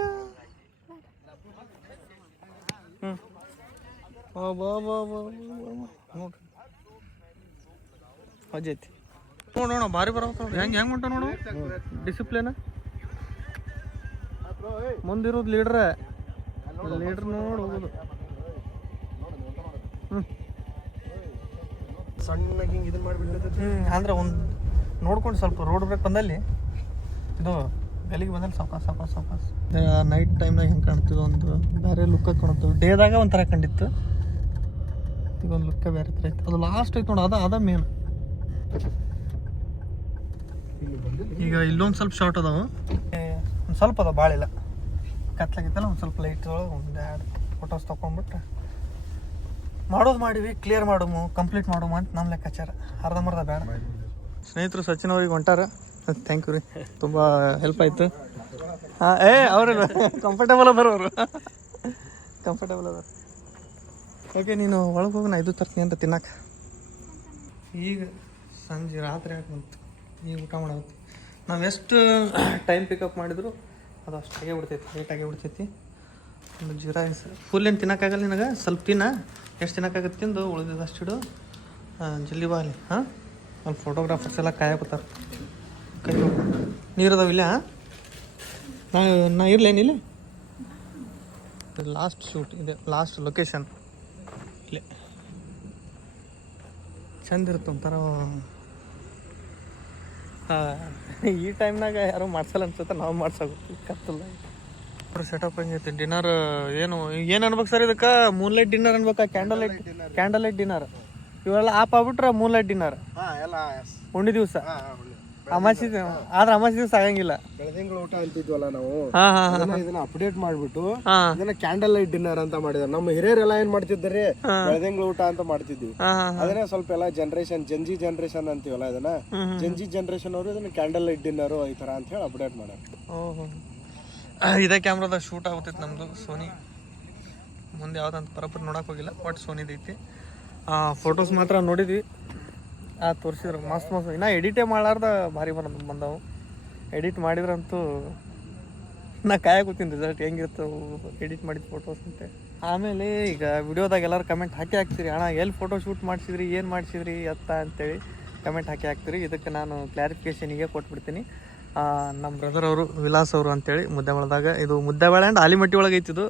ನೋಡ್ರಿ ಅಜ್ಜೈತಿ ನೋಡೋಣ. ಭಾರಿ ಬರೋ ಹೆಂಗೆ ಮಾಡ್ಟ ನೋಡು ಡಿಸಿಪ್ಲಿನ್. ಮುಂದಿರೋದು ಲೀಡ್ರ್ ನೋಡಿ ಹೋಗೋದು. ಸಣ್ಣಗೆ ಹಿಂಗೆ ಇದನ್ನ ಮಾಡಿಬಿಟ್ಟು ಅಂದ್ರೆ ಒಂದು ನೋಡ್ಕೊಂಡು ಸ್ವಲ್ಪ ರೋಡ್ ಬ್ರೇಕ್ ಬಂದಲ್ಲಿ ಇದು ಗಲಿಗೆ ಬಂದಲ್ಲಿ ಸಾವಕಾಶ ನೈಟ್ ಟೈಮ್ನಾಗ ಹೆಂಗೆ ಕಾಣ್ತಿದ್ದು ಒಂದು ಬೇರೆ ಲುಕ್ಕ ಕಾಣುತ್ತೆ. ಡೇದಾಗ ಒಂಥರ ಕಂಡಿತ್ತು, ಈಗ ಒಂದು ಲುಕ್ಕ ಬೇರೆ ಥರ ಐತೆ. ಅದು ಲಾಸ್ಟ್ ಐತೆ ನೋಡಿ, ಅದ ಮೇನ್. ಈಗ ಇಲ್ಲೊಂದು ಸ್ವಲ್ಪ ಶಾರ್ಟ್ ಅದಾವು, ಒಂದು ಸ್ವಲ್ಪ ಅದಾವ, ಭಾಳ ಇಲ್ಲ. ಕತ್ಲಾಗಿತ್ತಲ್ಲ ಒಂದು ಸ್ವಲ್ಪ ಲೈಟ್ ಒಳಗೆ ಒಂದು 2 ಫೋಟೋಸ್ ತೊಗೊಂಬಿಟ್ರೆ ಮಾಡೋದು ಮಾಡಿವಿ. ಕ್ಲಿಯರ್ ಮಾಡಮು, ಕಂಪ್ಲೀಟ್ ಮಾಡಮು ಅಂತ ನಮ್ಮ ಲೆಕ್ಕಾಚಾರ. ಅರ್ಧಂಬರ್ಧ ಬೇಡ. ಸ್ನೇಹಿತರು ಸಚಿನ್ ಅವ್ರಿಗೆ ಹೊಂಟಾರ. ಥ್ಯಾಂಕ್ ಯು ರೀ, ತುಂಬ ಹೆಲ್ಪ್ ಆಯಿತು. ಹಾಂ, ಅವರೆಲ್ಲ ಕಂಫರ್ಟೇಬಲ್ ಬರೋರು, ಕಂಫರ್ಟೇಬಲ್ ಅದ. ಓಕೆ, ನೀನು ಒಳಗೆ ಹೋಗಿ ನಾ ಇದು ತರ್ತೀನಿ ಅಂತ ತಿನ್ನಕ್ಕೆ. ಈಗ ಸಂಜೆ ರಾತ್ರಿ ಬಂತು, ಈಗ ಊಟ ಮಾಡೋದು. ನಾವು ಎಷ್ಟು ಟೈಮ್ ಪಿಕಪ್ ಮಾಡಿದ್ರು ಅದು ಅಷ್ಟಾಗೆ ಬಿಡ್ತೈತಿ, ಲೇಟಾಗೇ ಬಿಡ್ತೈತಿ. ಒಂದು ಜೀರಾ ರೈಸ್ ಫುಲ್ ಏನು ತಿನ್ನೋಕ್ಕಾಗಲ್ಲ ನಿನಗೆ, ಸ್ವಲ್ಪ ತಿನ್ನ. ಎಷ್ಟು ತಿನ್ನೋಕ್ಕಾಗತ್ತೆ ತಿಂದು ಉಳಿದಿದ್ದು ಅಷ್ಟಿಡು. ಜಲ್ದಿ ಬಾ ಅಲ್ಲಿ. ಹಾಂ, ಅಲ್ಲಿ ಫೋಟೋಗ್ರಾಫರ್ಸ್ ಎಲ್ಲ ಕಾಯಕತ್ತಾರೆ. ಕೈ ನೀರದಾವ ಇಲ್ಲ? ನಾ ಇರಲೇನಿಲ್ಲ. ಲಾಸ್ಟ್ ಶೂಟ್ ಇದೆ, ಲಾಸ್ಟ್ ಲೊಕೇಶನ್ ಇಲ್ಲೇ. ಚಂದ ಇರುತ್ತೆ ಒಂಥರ. ಈ ಟೈಮ್ನಾಗ ಯಾರು ಮಾಡ್ಸಲ್ಲ ಅನ್ಸುತ್ತೆ, ನಾವು ಮಾಡ್ಸೋಗುತ್ತೆ ಕತ್ತಲ್ಲ. ಸೆಟಪ್ ಹೆಂಗೈತಿ? ಡಿನ್ನರ್ ಏನು ಅನ್ಬೇಕು ಸರ್ ಇದಕ್ಕೆ? ಮೂನ್ಲೈಟ್ ಡಿನ್ನರ್ ಅನ್ಬೇಕಾ? ಕ್ಯಾಂಡಲ್ ಲೈಟ್ ಡಿನ್ನರ್ ಇವೆಲ್ಲ ಆಪ್ ಆಗ್ಬಿಟ್ರೆ ಮೂನ್ಲೈಟ್ ಡಿನ್ನರ್ ಉಣ್ಣಿ ದಿವಸ. ಅಮಾಸಿ ಆದ್ರೆ ಅಮಾಸಿ ದಿವಸ ಆಗಂಗಿಲ್ಲ. ಬೆಳದಿಂಗಳು ಊಟ ಅಂತಿದ್ವಲ್ಲ ನಾವು, ಹಾಂ ಇದನ್ನ ಅಪ್ಡೇಟ್ ಮಾಡ್ಬಿಟ್ಟು ಇದನ್ನ ಕ್ಯಾಂಡಲ್ ಲೈಟ್ ಡಿನ್ನರ್ ಅಂತ ಮಾಡಿದಾರೆ. ನಮ್ಮ ಹಿರಿಯರೆಲ್ಲ ಏನ್ ಮಾಡ್ತಿದ್ದಾರೆ, ಬೆಳದಿಂಗಳು ಊಟ ಅಂತ ಮಾಡ್ತಿದ್ವಿ. ಅದನ್ನೇ ಸ್ವಲ್ಪ ಎಲ್ಲ ಜೆನ್ಜಿ ಜನರೇಷನ್ ಅಂತೀವಲ್ಲ, ಇದನ್ನ ಜೆನ್ಜಿ ಜನರೇಷನ್ ಅವರು ಇದನ್ನ ಕ್ಯಾಂಡಲ್ ಲೈಟ್ ಡಿನ್ನರ್ ಈ ತರ ಅಂತ ಹೇಳಿ ಅಪ್ಡೇಟ್ ಮಾಡ್ಯಾರ. ಓಹೋ, ಇದೇ ಕ್ಯಾಮ್ರಾದಾಗ ಶೂಟ್ ಆಗುತ್ತೈತೆ ನಮ್ಮದು ಸೋನಿ. ಮುಂದೆ ಯಾವುದಂತ ಬರೋಬ್ಬರಿ ನೋಡಕ್ಕೆ ಹೋಗಿಲ್ಲ, ಬಟ್ ಸೋನಿದೈತಿ. ಫೋಟೋಸ್ ಮಾತ್ರ ನೋಡಿದ್ವಿ, ತೋರಿಸಿದ್ರು ಮಸ್ತ್. ಇನ್ನು ಎಡಿಟೇ ಮಾಡಲಾರ್ದ ಭಾರಿ ಬಂದವು. ಎಡಿಟ್ ಮಾಡಿದ್ರಂತೂ ನಾ ಕಾಯಕೂತೀನಿ ರಿಸಲ್ಟ್ ಹೆಂಗಿರ್ತವೆ ಎಡಿಟ್ ಮಾಡಿದ ಫೋಟೋಸ್ ಅಂತೆ. ಆಮೇಲೆ ಈಗ ವಿಡಿಯೋದಾಗ ಎಲ್ಲರೂ ಕಮೆಂಟ್ ಹಾಕ್ತೀರಿ, ಅಣ್ಣ ಎಲ್ಲಿ ಫೋಟೋ ಶೂಟ್ ಮಾಡಿಸಿದ್ರಿ, ಏನು ಮಾಡಿಸಿದ್ರಿ ಅತ್ತ ಅಂತೇಳಿ ಕಮೆಂಟ್ ಹಾಕ್ತೀರಿ. ಇದಕ್ಕೆ ನಾನು ಕ್ಲಾರಿಫಿಕೇಷನಿಗೆ ಕೊಟ್ಬಿಡ್ತೀನಿ. ನಮ್ಮ ಬ್ರದರ್ ಅವರು ವಿಲಾಸ್ ಅವರು ಅಂತೇಳಿ ಮುದ್ದೇಬಾಳದಾಗ, ಇದು ಮುದ್ದೇಬಾಳ ಆ್ಯಂಡ್ ಆಲಿಮಟ್ಟಿ ಒಳಗೆ ಐತಿ. ಇದು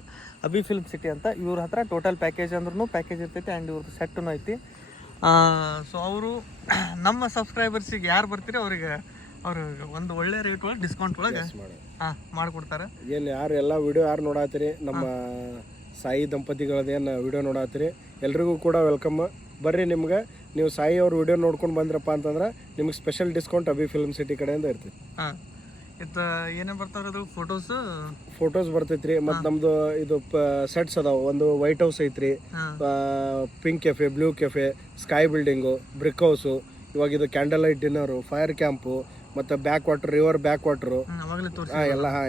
ಅಬಿ ಫಿಲ್ಮ್ ಸಿಟಿ ಅಂತ. ಇವ್ರ ಹತ್ರ ಟೋಟಲ್ ಪ್ಯಾಕೇಜ್ ಅಂದ್ರೂ ಪ್ಯಾಕೇಜ್ ಇರ್ತೈತಿ ಆ್ಯಂಡ್ ಇವ್ರದ್ದು ಸೆಟ್ಟೂ ಐತಿ. ಸೊ ಅವರು ನಮ್ಮ ಸಬ್ಸ್ಕ್ರೈಬರ್ಸಿಗೆ ಯಾರು ಬರ್ತೀರಿ ಅವ್ರಿಗೆ ಒಂದು ಒಳ್ಳೆ ರೇಟ್ ಒಳಗೆ ಡಿಸ್ಕೌಂಟ್ ಒಳಗೆ ಮಾಡಿಕೊಡ್ತಾರೆ. ಏನು ಯಾರು ಎಲ್ಲ ವಿಡಿಯೋ ಯಾರು ನೋಡಾತ್ತೀರಿ, ನಮ್ಮ ಸಾಯಿ ದಂಪತಿಗಳದೇನು ವಿಡಿಯೋ ನೋಡಾತ್ತೀರಿ, ಎಲ್ರಿಗೂ ಕೂಡ ವೆಲ್ಕಮ್. ಬರ್ರಿ, ನಿಮ್ಗೆ ನೀವು ಸಾಯಿ ಅವ್ರ ವಿಡಿಯೋ ನೋಡ್ಕೊಂಡು ಬಂದ್ರಪ್ಪ ಅಂತಂದ್ರೆ ನಿಮ್ಗೆ ಸ್ಪೆಷಲ್ ಡಿಸ್ಕೌಂಟ್ ಅಬಿ ಫಿಲ್ಮ್ ಸಿಟಿ ಕಡೆಯಿಂದ ಇರ್ತೈತಿ. ಇದು ಏನೇ ಬರ್ತಾವ್ರಿ ಫೋಟೋಸ್ ಬರ್ತೈತ್ರಿ. ಮತ್ತು ನಮ್ದು ಇದು ಸೆಟ್ಸ್ ಅದಾವ. ಒಂದು ವೈಟ್ ಹೌಸ್ ಐತ್ರಿ, pink cafe, blue cafe, sky building, brick house, ಇವಾಗ ಇದು candle light dinner, fire camp, ಮತ್ತು back water, river back water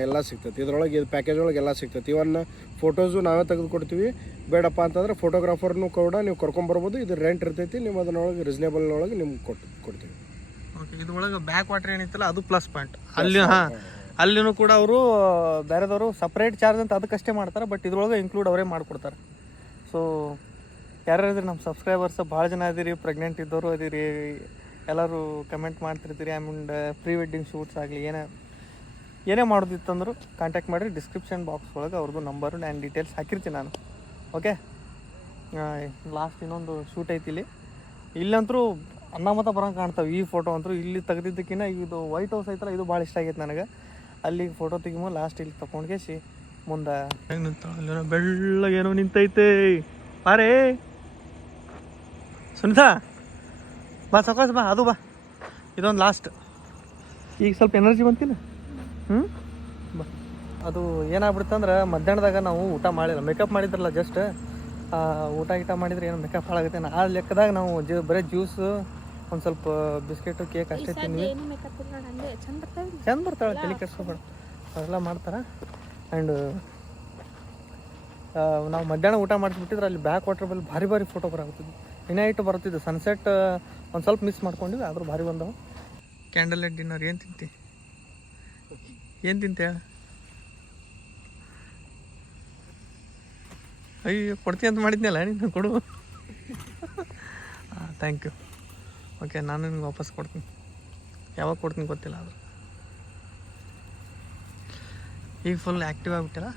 ಎಲ್ಲ ಸಿಗ್ತೈತಿ ಇದ್ರೊಳಗೆ. ಇದು ಪ್ಯಾಕೇಜ್ ಒಳಗೆ ಎಲ್ಲ ಸಿಗ್ತೈತಿ. ಇವನ್ನ ಫೋಟೋಸು ನಾವೇ ತೆಗೆದು ಕೊಡ್ತೀವಿ. ಬೇಡಪ್ಪ ಅಂತಂದ್ರೆ ಫೋಟೋಗ್ರಾಫರ್ನು ಕೂಡ ನೀವು ಕರ್ಕೊಂಬರ್ಬೋದು. ಇದು ರೆಂಟ್ ಇರ್ತೈತಿ. ನೀವು ಅದನ್ನೊಳಗೆ ರೀಸನೇಬಲ್ ಒಳಗೆ ನಿಮ್ಗೆ ಕೊಡ್ತೀವಿ. ಓಕೆ, ಇದ್ರೊಳಗೆ ಬ್ಯಾಕ್ ವಾಟರ್ ಏನೈತಲ್ಲ ಅದು ಪ್ಲಸ್ ಪಾಯಿಂಟ್. ಅಲ್ಲಿನೂ ಕೂಡ ಅವರು ಬೇರೆದವರು ಸಪ್ರೇಟ್ ಚಾರ್ಜ್ ಅಂತ ಅದಕ್ಕಷ್ಟೇ ಮಾಡ್ತಾರೆ, ಬಟ್ ಇದ್ರೊಳಗೆ ಇನ್ಕ್ಲೂಡ್ ಅವರೇ ಮಾಡಿಕೊಡ್ತಾರೆ. ಸೊ ಯಾರ್ಯಾರಿದ್ರಿ ನಮ್ಮ ಸಬ್ಸ್ಕ್ರೈಬರ್ಸ್ ಭಾಳ ಜನ ಇದೀರಿ, ಪ್ರೆಗ್ನೆಂಟ್ ಇದ್ದವರು ಅದೀರಿ, ಎಲ್ಲರೂ ಕಮೆಂಟ್ ಮಾಡ್ತಿರ್ತೀರಿ. ಆ್ಯಂಡ್ ಪ್ರೀ ವೆಡ್ಡಿಂಗ್ ಶೂಟ್ಸ್ ಆಗಲಿ ಏನೇ ಮಾಡೋದಿತ್ತಂದ್ರು ಕಾಂಟ್ಯಾಕ್ಟ್ ಮಾಡಿರಿ. ಡಿಸ್ಕ್ರಿಪ್ಷನ್ ಬಾಕ್ಸ್ ಒಳಗೆ ಅವ್ರದ್ದು ನಂಬರು ಆ್ಯಂಡ್ ಡೀಟೇಲ್ಸ್ ಹಾಕಿರ್ತೀನಿ ನಾನು. ಓಕೆ, ಲಾಸ್ಟ್ ಇನ್ನೊಂದು ಶೂಟ್ ಐತಿ ಇಲ್ಲಂತರೂ ಅನ್ನಾಮತ ಬರೋಂಗೆ ಕಾಣ್ತಾವೆ. ಈ ಫೋಟೋ ಅಂತೂ ಇಲ್ಲಿ ತೆಗೆದಿದ್ದಕ್ಕಿಂತ ಇದು ವೈಟ್ ಹೌಸ್ ಐತಲ್ಲ, ಇದು ಭಾಳ ಇಷ್ಟ ಆಗೈತೆ ನನಗೆ. ಅಲ್ಲಿಗೆ ಫೋಟೋ ತೆಗಿಮೋ ಲಾಸ್ಟ್ ಇಲ್ಲಿ ತಗೊಂಡ್ಕೇಸಿ ಮುಂದೆ ಹೆಂಗೆ ನಿಂತ ಬೆಳ್ಳಗೇನೋ ನಿಂತೈತೆ. ಬಾರೇ ಸುನಿತಾ, ಬಾ ಸಕಾಸ್ ಬಾ, ಅದು ಬಾ. ಇದೊಂದು ಲಾಸ್ಟ್. ಈಗ ಸ್ವಲ್ಪ ಎನರ್ಜಿ ಬಂತಿಲ್ಲ. ಬಾ. ಅದು ಏನಾಗ್ಬಿಡ್ತಂದ್ರೆ ಮಧ್ಯಾಹ್ನದಾಗ ನಾವು ಊಟ ಮಾಡಿಲ್ಲ, ಮೇಕಪ್ ಮಾಡಿದ್ರಲ್ಲ ಜಸ್ಟ್ ಊಟ ಗೀಟ ಮಾಡಿದ್ರೆ ಏನು ಮೇಕಪ್ ಹಾಳಾಗುತ್ತೆ. ಆ ಲೆಕ್ಕದಾಗ ನಾವು ಬರೀ ಜ್ಯೂಸು, ಒಂದು ಸ್ವಲ್ಪ ಬಿಸ್ಕೆಟು, ಕೇಕ್ ಅಷ್ಟೇ ತಿನ್ವಿ. ಚಂದ ಬರ್ತಾಳೆ, ತಲೆ ಕೆಡ್ಸ್ಕೊಬೇಡ, ಅದೆಲ್ಲ ಮಾಡ್ತಾರೆ. ಆ್ಯಂಡ್ ನಾವು ಮಧ್ಯಾಹ್ನ ಊಟ ಮಾಡಿಸ್ಬಿಟ್ಟಿದ್ರೆ ಅಲ್ಲಿ ಬ್ಯಾಕ್ ವಾಟರ್ ಬಲ್ಲಿ ಭಾರಿ ಭಾರಿ ಫೋಟೋ ಬರಾಗುತ್ತಿದ್ವಿ. ನೈಟ್ ಬರುತ್ತಿದ್ದು ಸನ್ಸೆಟ್ ಒಂದು ಸ್ವಲ್ಪ ಮಿಸ್ ಮಾಡ್ಕೊಂಡಿವಿ, ಆದರೂ ಭಾರಿ ಬಂದವು. ಕ್ಯಾಂಡಲ್ ಲೈಟ್ ಡಿನ್ನರ್ ಏನು ತಿಂತಿ ಅಯ್ಯೋ ಕೊಡ್ತೀನಿ ಅಂತ ಮಾಡಿದ್ನಲ್ಲ ನೀನು, ಕೊಡು. Thank you. ಓಕೆ, ನಾನು ನಿಮ್ಗೆ ವಾಪಸ್ ಕೊಡ್ತೀನಿ. ಯಾವಾಗ ಕೊಡ್ತೀನಿ ಗೊತ್ತಿಲ್ಲ, ಆದರೂ ಈಗ ಫುಲ್ ಆ್ಯಕ್ಟಿವ್ ಆಗಿಬಿಟ್ಟಿಲ್ಲ.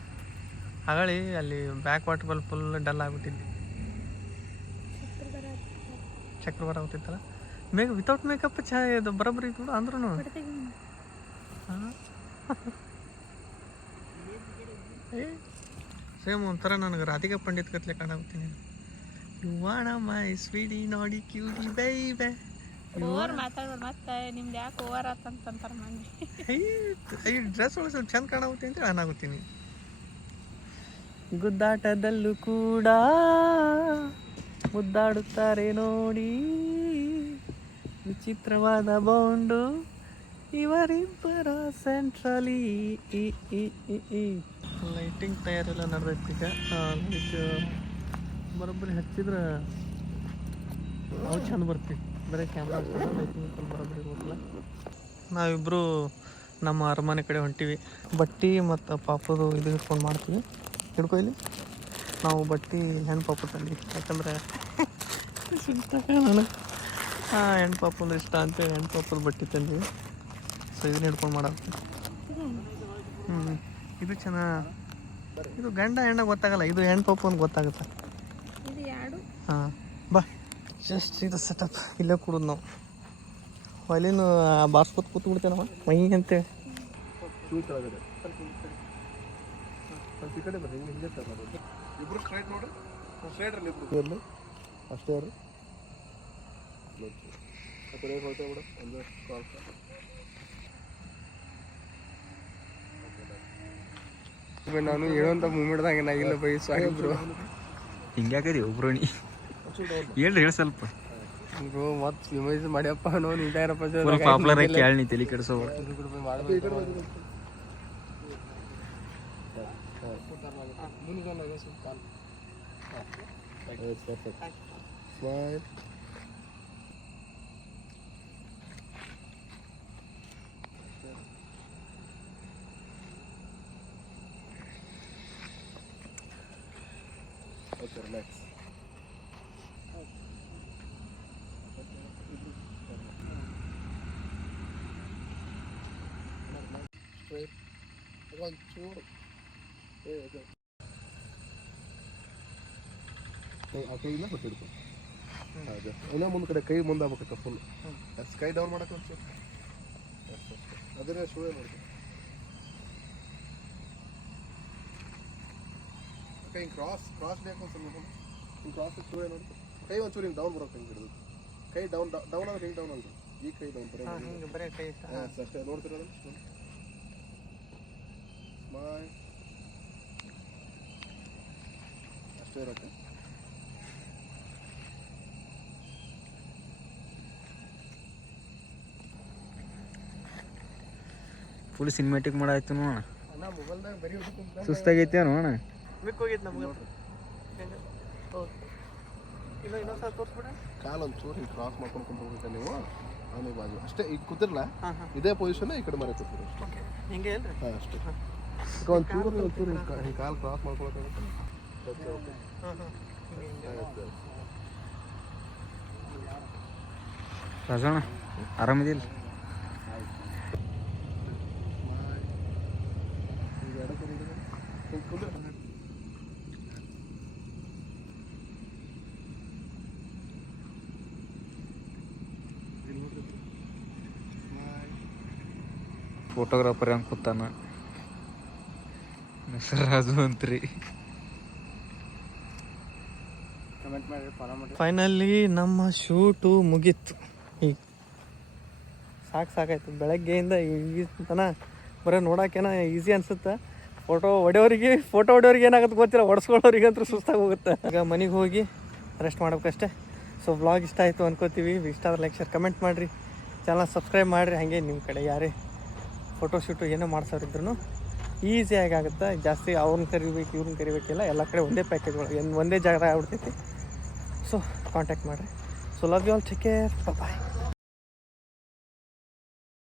ಹಾಗಾಗಿ ಅಲ್ಲಿ ಬ್ಯಾಕ್ ವಾಟರ್ ಬಲ್ ಫುಲ್ ಡಲ್ ಆಗಿಬಿಟ್ಟಿದ್ವಿ. ಚಕ್ರ ಬರಾಗುತ್ತಿತ್ತಲ್ಲ. ವಿತೌಟ್ ಮೇಕಪ್ ಇದು ಬರೋಬ್ಬರಿ ಇತ್ತು ಅಂದ್ರೂ ಸೇಮ್ ಒಂಥರ ನನಗೆ ರಾಧಿಕಾ ಪಂಡಿತ್ ಕತ್ಲೆ ಕಾಣಾಗುತ್ತೀನಿ. ಯುವಾಣ ಮೈ ಸ್ವೀಡಿ ನೋಡಿ ಕ್ಯೂಟಿ ಬೈಬೆ. ಮತ್ತೆ ನಿಮ್ದು ಯಾಕೆ ಓವರ್ ಆತಂತಾರೆ ಮಂದಿ. ಈ ಡ್ರೆಸ್ ಒಳಗೆ ಸ್ವಲ್ಪ ಚಂದ ಕಾಣಾಗುತ್ತೆ ಅಂತ ಅನ್ನಾಗುತ್ತೀನಿ. ಗುದ್ದಾಟದಲ್ಲೂ ಕೂಡ ಮುದ್ದಾಡುತ್ತಾರೆ ನೋಡಿ, ವಿಚಿತ್ರವಾದ ಬೌಂಡು ಇವರಿಬ್ಬರ ಸೆಂಟ್ರಲಿ. ಲೈಟಿಂಗ್ ತಯಾರೆಲ್ಲ ನಡೆದೈತಿ. ಈಗ ಲೈಟ್ ಬರೋಬ್ಬರಿ ಹಚ್ಚಿದ್ರೆ ನಾವು ಚಂದ ಬರ್ತೀವಿ. ಬರೀ ಕ್ಯಾಮ್ರಾ ಲೈಟಿಂಗ್ ಬರೋಬ್ಬರಿ ಇರೋದಿಲ್ಲ. ನಾವಿಬ್ಬರು ನಮ್ಮ ಅರಮನೆ ಕಡೆ ಹೊಂಟೀವಿ. ಬಟ್ಟೆ ಮತ್ತು ಪಾಪದು ಇದು ಹಿಡ್ಕೊಂಡು ಮಾಡ್ತೀವಿ. ಹಿಡ್ಕೊ ಇಲ್ಲಿ ನಾವು ಬಟ್ಟೆ ಹೆಣ್ಣು ಪಾಪ ತಂದು, ಯಾಕಂದ್ರೆ ನನಗೆ ಹೆಣ್ಣು ಪಾಪ ಅಂದ್ರೆ ಇಷ್ಟ ಅಂತೇಳಿ ಹೆಣ್ಣು ಪಾಪದ ಬಟ್ಟೆ ತಂದೀವಿ. ಸೊ ಇದನ್ನ ಹಿಡ್ಕೊಂಡು ಮಾಡಾಕ್ತೀವಿ. ಇದು ಚೆನ್ನಾಗಿ, ಇದು ಗಂಡ ಹೆಣ್ಣ ಗೊತ್ತಾಗಲ್ಲ, ಇದು ಹೆಣ್ಣು ಪಾಪ ಅಂತ ಗೊತ್ತಾಗುತ್ತೆ. ಹಾಂ ಬಾ, ಜಸ್ಟ್ ಇದು ಸೆಟಪ್ ಇಲ್ಲೇ ಕೊಡೋದು ನಾವು. ಅಲ್ಲಿನ ಬಾರ್ಸ್ಕೊತ್ ಕೂತ್ಬಿಡ್ತೇವೆ ನಾವು ಮೈ ಅಂತೇಳಿ. ಅಷ್ಟೇ ನಾನು ಹೇಳುವಂಥ ಮೂಮೆಂಟ್ದಾಗ ನಾಗಿಲ್ಲ ಬೈ. ಸಾರಿ ಬ್ರೋ, ಹಿಂಗ್ಯಾಕರಿ ಒಬ್ರೋಣಿ ಹೇಳ್ರಿ ಸ್ವಲ್ಪ ಬ್ರೋ. ಮತ್ತೆ ಫೇಮಸ್ ಮಾಡ್ಯಪ್ಪ ನಾವು ನಿಂತಾರಪ್ಪ ಪಾಪ್ಯುಲರ್ ಆಗಿ ಕೇಳಿ ತಲೆ ಕೆಡಿಸೋ. ಸ್ಮೈಲ್. Okay, relax. ಒಂಚೂರು ಆ ಕೈಯಿಂದ ಹೊಟ್ಟಿಡ್ಕೊ ಅದೇ ಇನ್ನೂ ಮುಂದೆ ಕಡೆ ಕೈ ಮುಂದೆ ಆಗ್ಬೇಕಕ್ಕ ಫುಲ್ ಸ್ಕೈ ಡೌನ್ ಮಾಡಕ್ಕೆ ಒಂಚೂರು ಅದನ್ನೇ ಶೂ ಮಾಡ್ತೀನಿ ಅಕ್ಕ ಹಿಂಗೆ ಕ್ರಾಸ್ ಬೇಕು ಒಂದ್ಸಲ ಹಿಂಗೆ ಕ್ರಾಸ್ ಶೂ ನೋಡಿ ಕೈ ಒಂಚೂರು ಹಿಂಗೆ ಡೌನ್ ಬರೋಕೆ ಹಿಂಗೆ ಹಿಡಿದು ಕೈ ಡೌನ್ ಅಂದ್ರೆ ಹಿಂಗೆ ಡೌನ್ ಅಲ್ರಿ ಈ ಕೈ ಡೌನ್ ಹಿಂಗೆ ಬರೀ ಕೈ ಅಷ್ಟೇ ನೋಡ್ತಿರೋದು ಸ್ಮೈಲ್ ಅಷ್ಟೇ ಇರತ್ತೆ ಫುಲ್ ಸಿನಿಮ್ಯಾಟಿಕ್ ಮಾಡಾಯ್ತು ನೋಣ ಅಣ್ಣ ಮೊಬೈಲ್ದಾಗ ಬರೀ ಸುಸ್ತಾಗೈತೆ ನೋಣ ಮಿಕ್ ಹೋಗಿತ್ತು ನಮ್ಗೆ ಇನ್ನೊಂದ್ಸಲ ತೋರಿಸ್ಬಿಡ ಕಾಲು ಒಂಚೂರು ಹಿಂಗೆ ಕ್ರಾಸ್ ಮಾಡ್ಕೊಂಡು ಕುಂತ್ಕೋಬೇಕು ನೀವು ಆಮೇಲೆ ಬಾಜು ಅಷ್ಟೇ ಈಗ ಕೂತಿರಲ್ಲ ಇದೇ ಪೊಸಿಷನ್ ಈ ಕಡೆ ಮರೆ ಕೂತಿರೋ ಓಕೆ ಹಿಂಗೆ ಅಲ್ರಿ ಹಾಂ ಅಷ್ಟೇ ಈಗ ಒಂಚೂರು ಹಿಂಗೆ ಕಾಲು ಕ್ರಾಸ್ ಮಾಡ್ಕೊಳಕ್ಕಾಗುತ್ತೆ ರಾಜಣ್ಣ ಆರಾಮಿದಿಲ್ಲ ಈಗ ಎಡಕ್ಕೆ ಹಿಂಗೆ ಕುಂದ್ರೆ ಫೋಟೋಗ್ರಾಫರ್ ಹೆಂಗೆ ಕೂತಾನ ಹೆಸರು ರಾಜು ಅಂತ್ರಿ ಫೈನಲಿ ನಮ್ಮ ಶೂಟು ಮುಗೀತು ಈಗ ಸಾಕಾಯ್ತು ಬೆಳಗ್ಗೆಯಿಂದ ಈ ತನ ಬರೀ ನೋಡೋಕೇನೋ ಈಸಿ ಅನ್ಸುತ್ತೆ ಫೋಟೋ ಹೊಡೆಯೋರಿಗೆ ಏನಾಗುತ್ತೆ ಗೊತ್ತಿಲ್ಲ, ಹೊಡೆಸ್ಕೊಳ್ಳೋರಿಗೆ ಅಂತೂ ಸುಸ್ತಾಗಿ ಹೋಗುತ್ತೆ. ಈಗ ಮನೆಗೆ ಹೋಗಿ ರೆಸ್ಟ್ ಮಾಡ್ಬೇಕಷ್ಟೆ. ಸೊ ವ್ಲಾಗ್ ಇಷ್ಟ ಆಯಿತು ಅನ್ಕೋತೀವಿ. ಇಷ್ಟ ಆದ್ರೆ ಲೈಕ್ ಶೇರ್ ಕಮೆಂಟ್ ಮಾಡಿರಿ, ಚಾನಲ್ ಸಬ್ಸ್ಕ್ರೈಬ್ ಮಾಡಿರಿ. ಹಾಗೆ ನಿಮ್ಮ ಕಡೆ ಯಾರೇ ಫೋಟೋಶೂಟು ಏನೋ ಮಾಡ್ಸೋರಿದ್ರು ಈಸಿಯಾಗಿ ಆಗುತ್ತೆ. ಜಾಸ್ತಿ ಅವ್ರನ್ನ ಕರಿಬೇಕು ಇವ್ರನ್ನ ಕರಿಬೇಕಿಲ್ಲ, ಎಲ್ಲ ಕಡೆ ಒಂದೇ ಪ್ಯಾಕೇಜ್ಗಳು ಒಂದೇ ಜಾಗ ಆಗ್ಬಿಡ್ತೈತಿ. ಸೊ ಕಾಂಟ್ಯಾಕ್ಟ್ ಮಾಡಿರಿ. So love you all, take care, bye.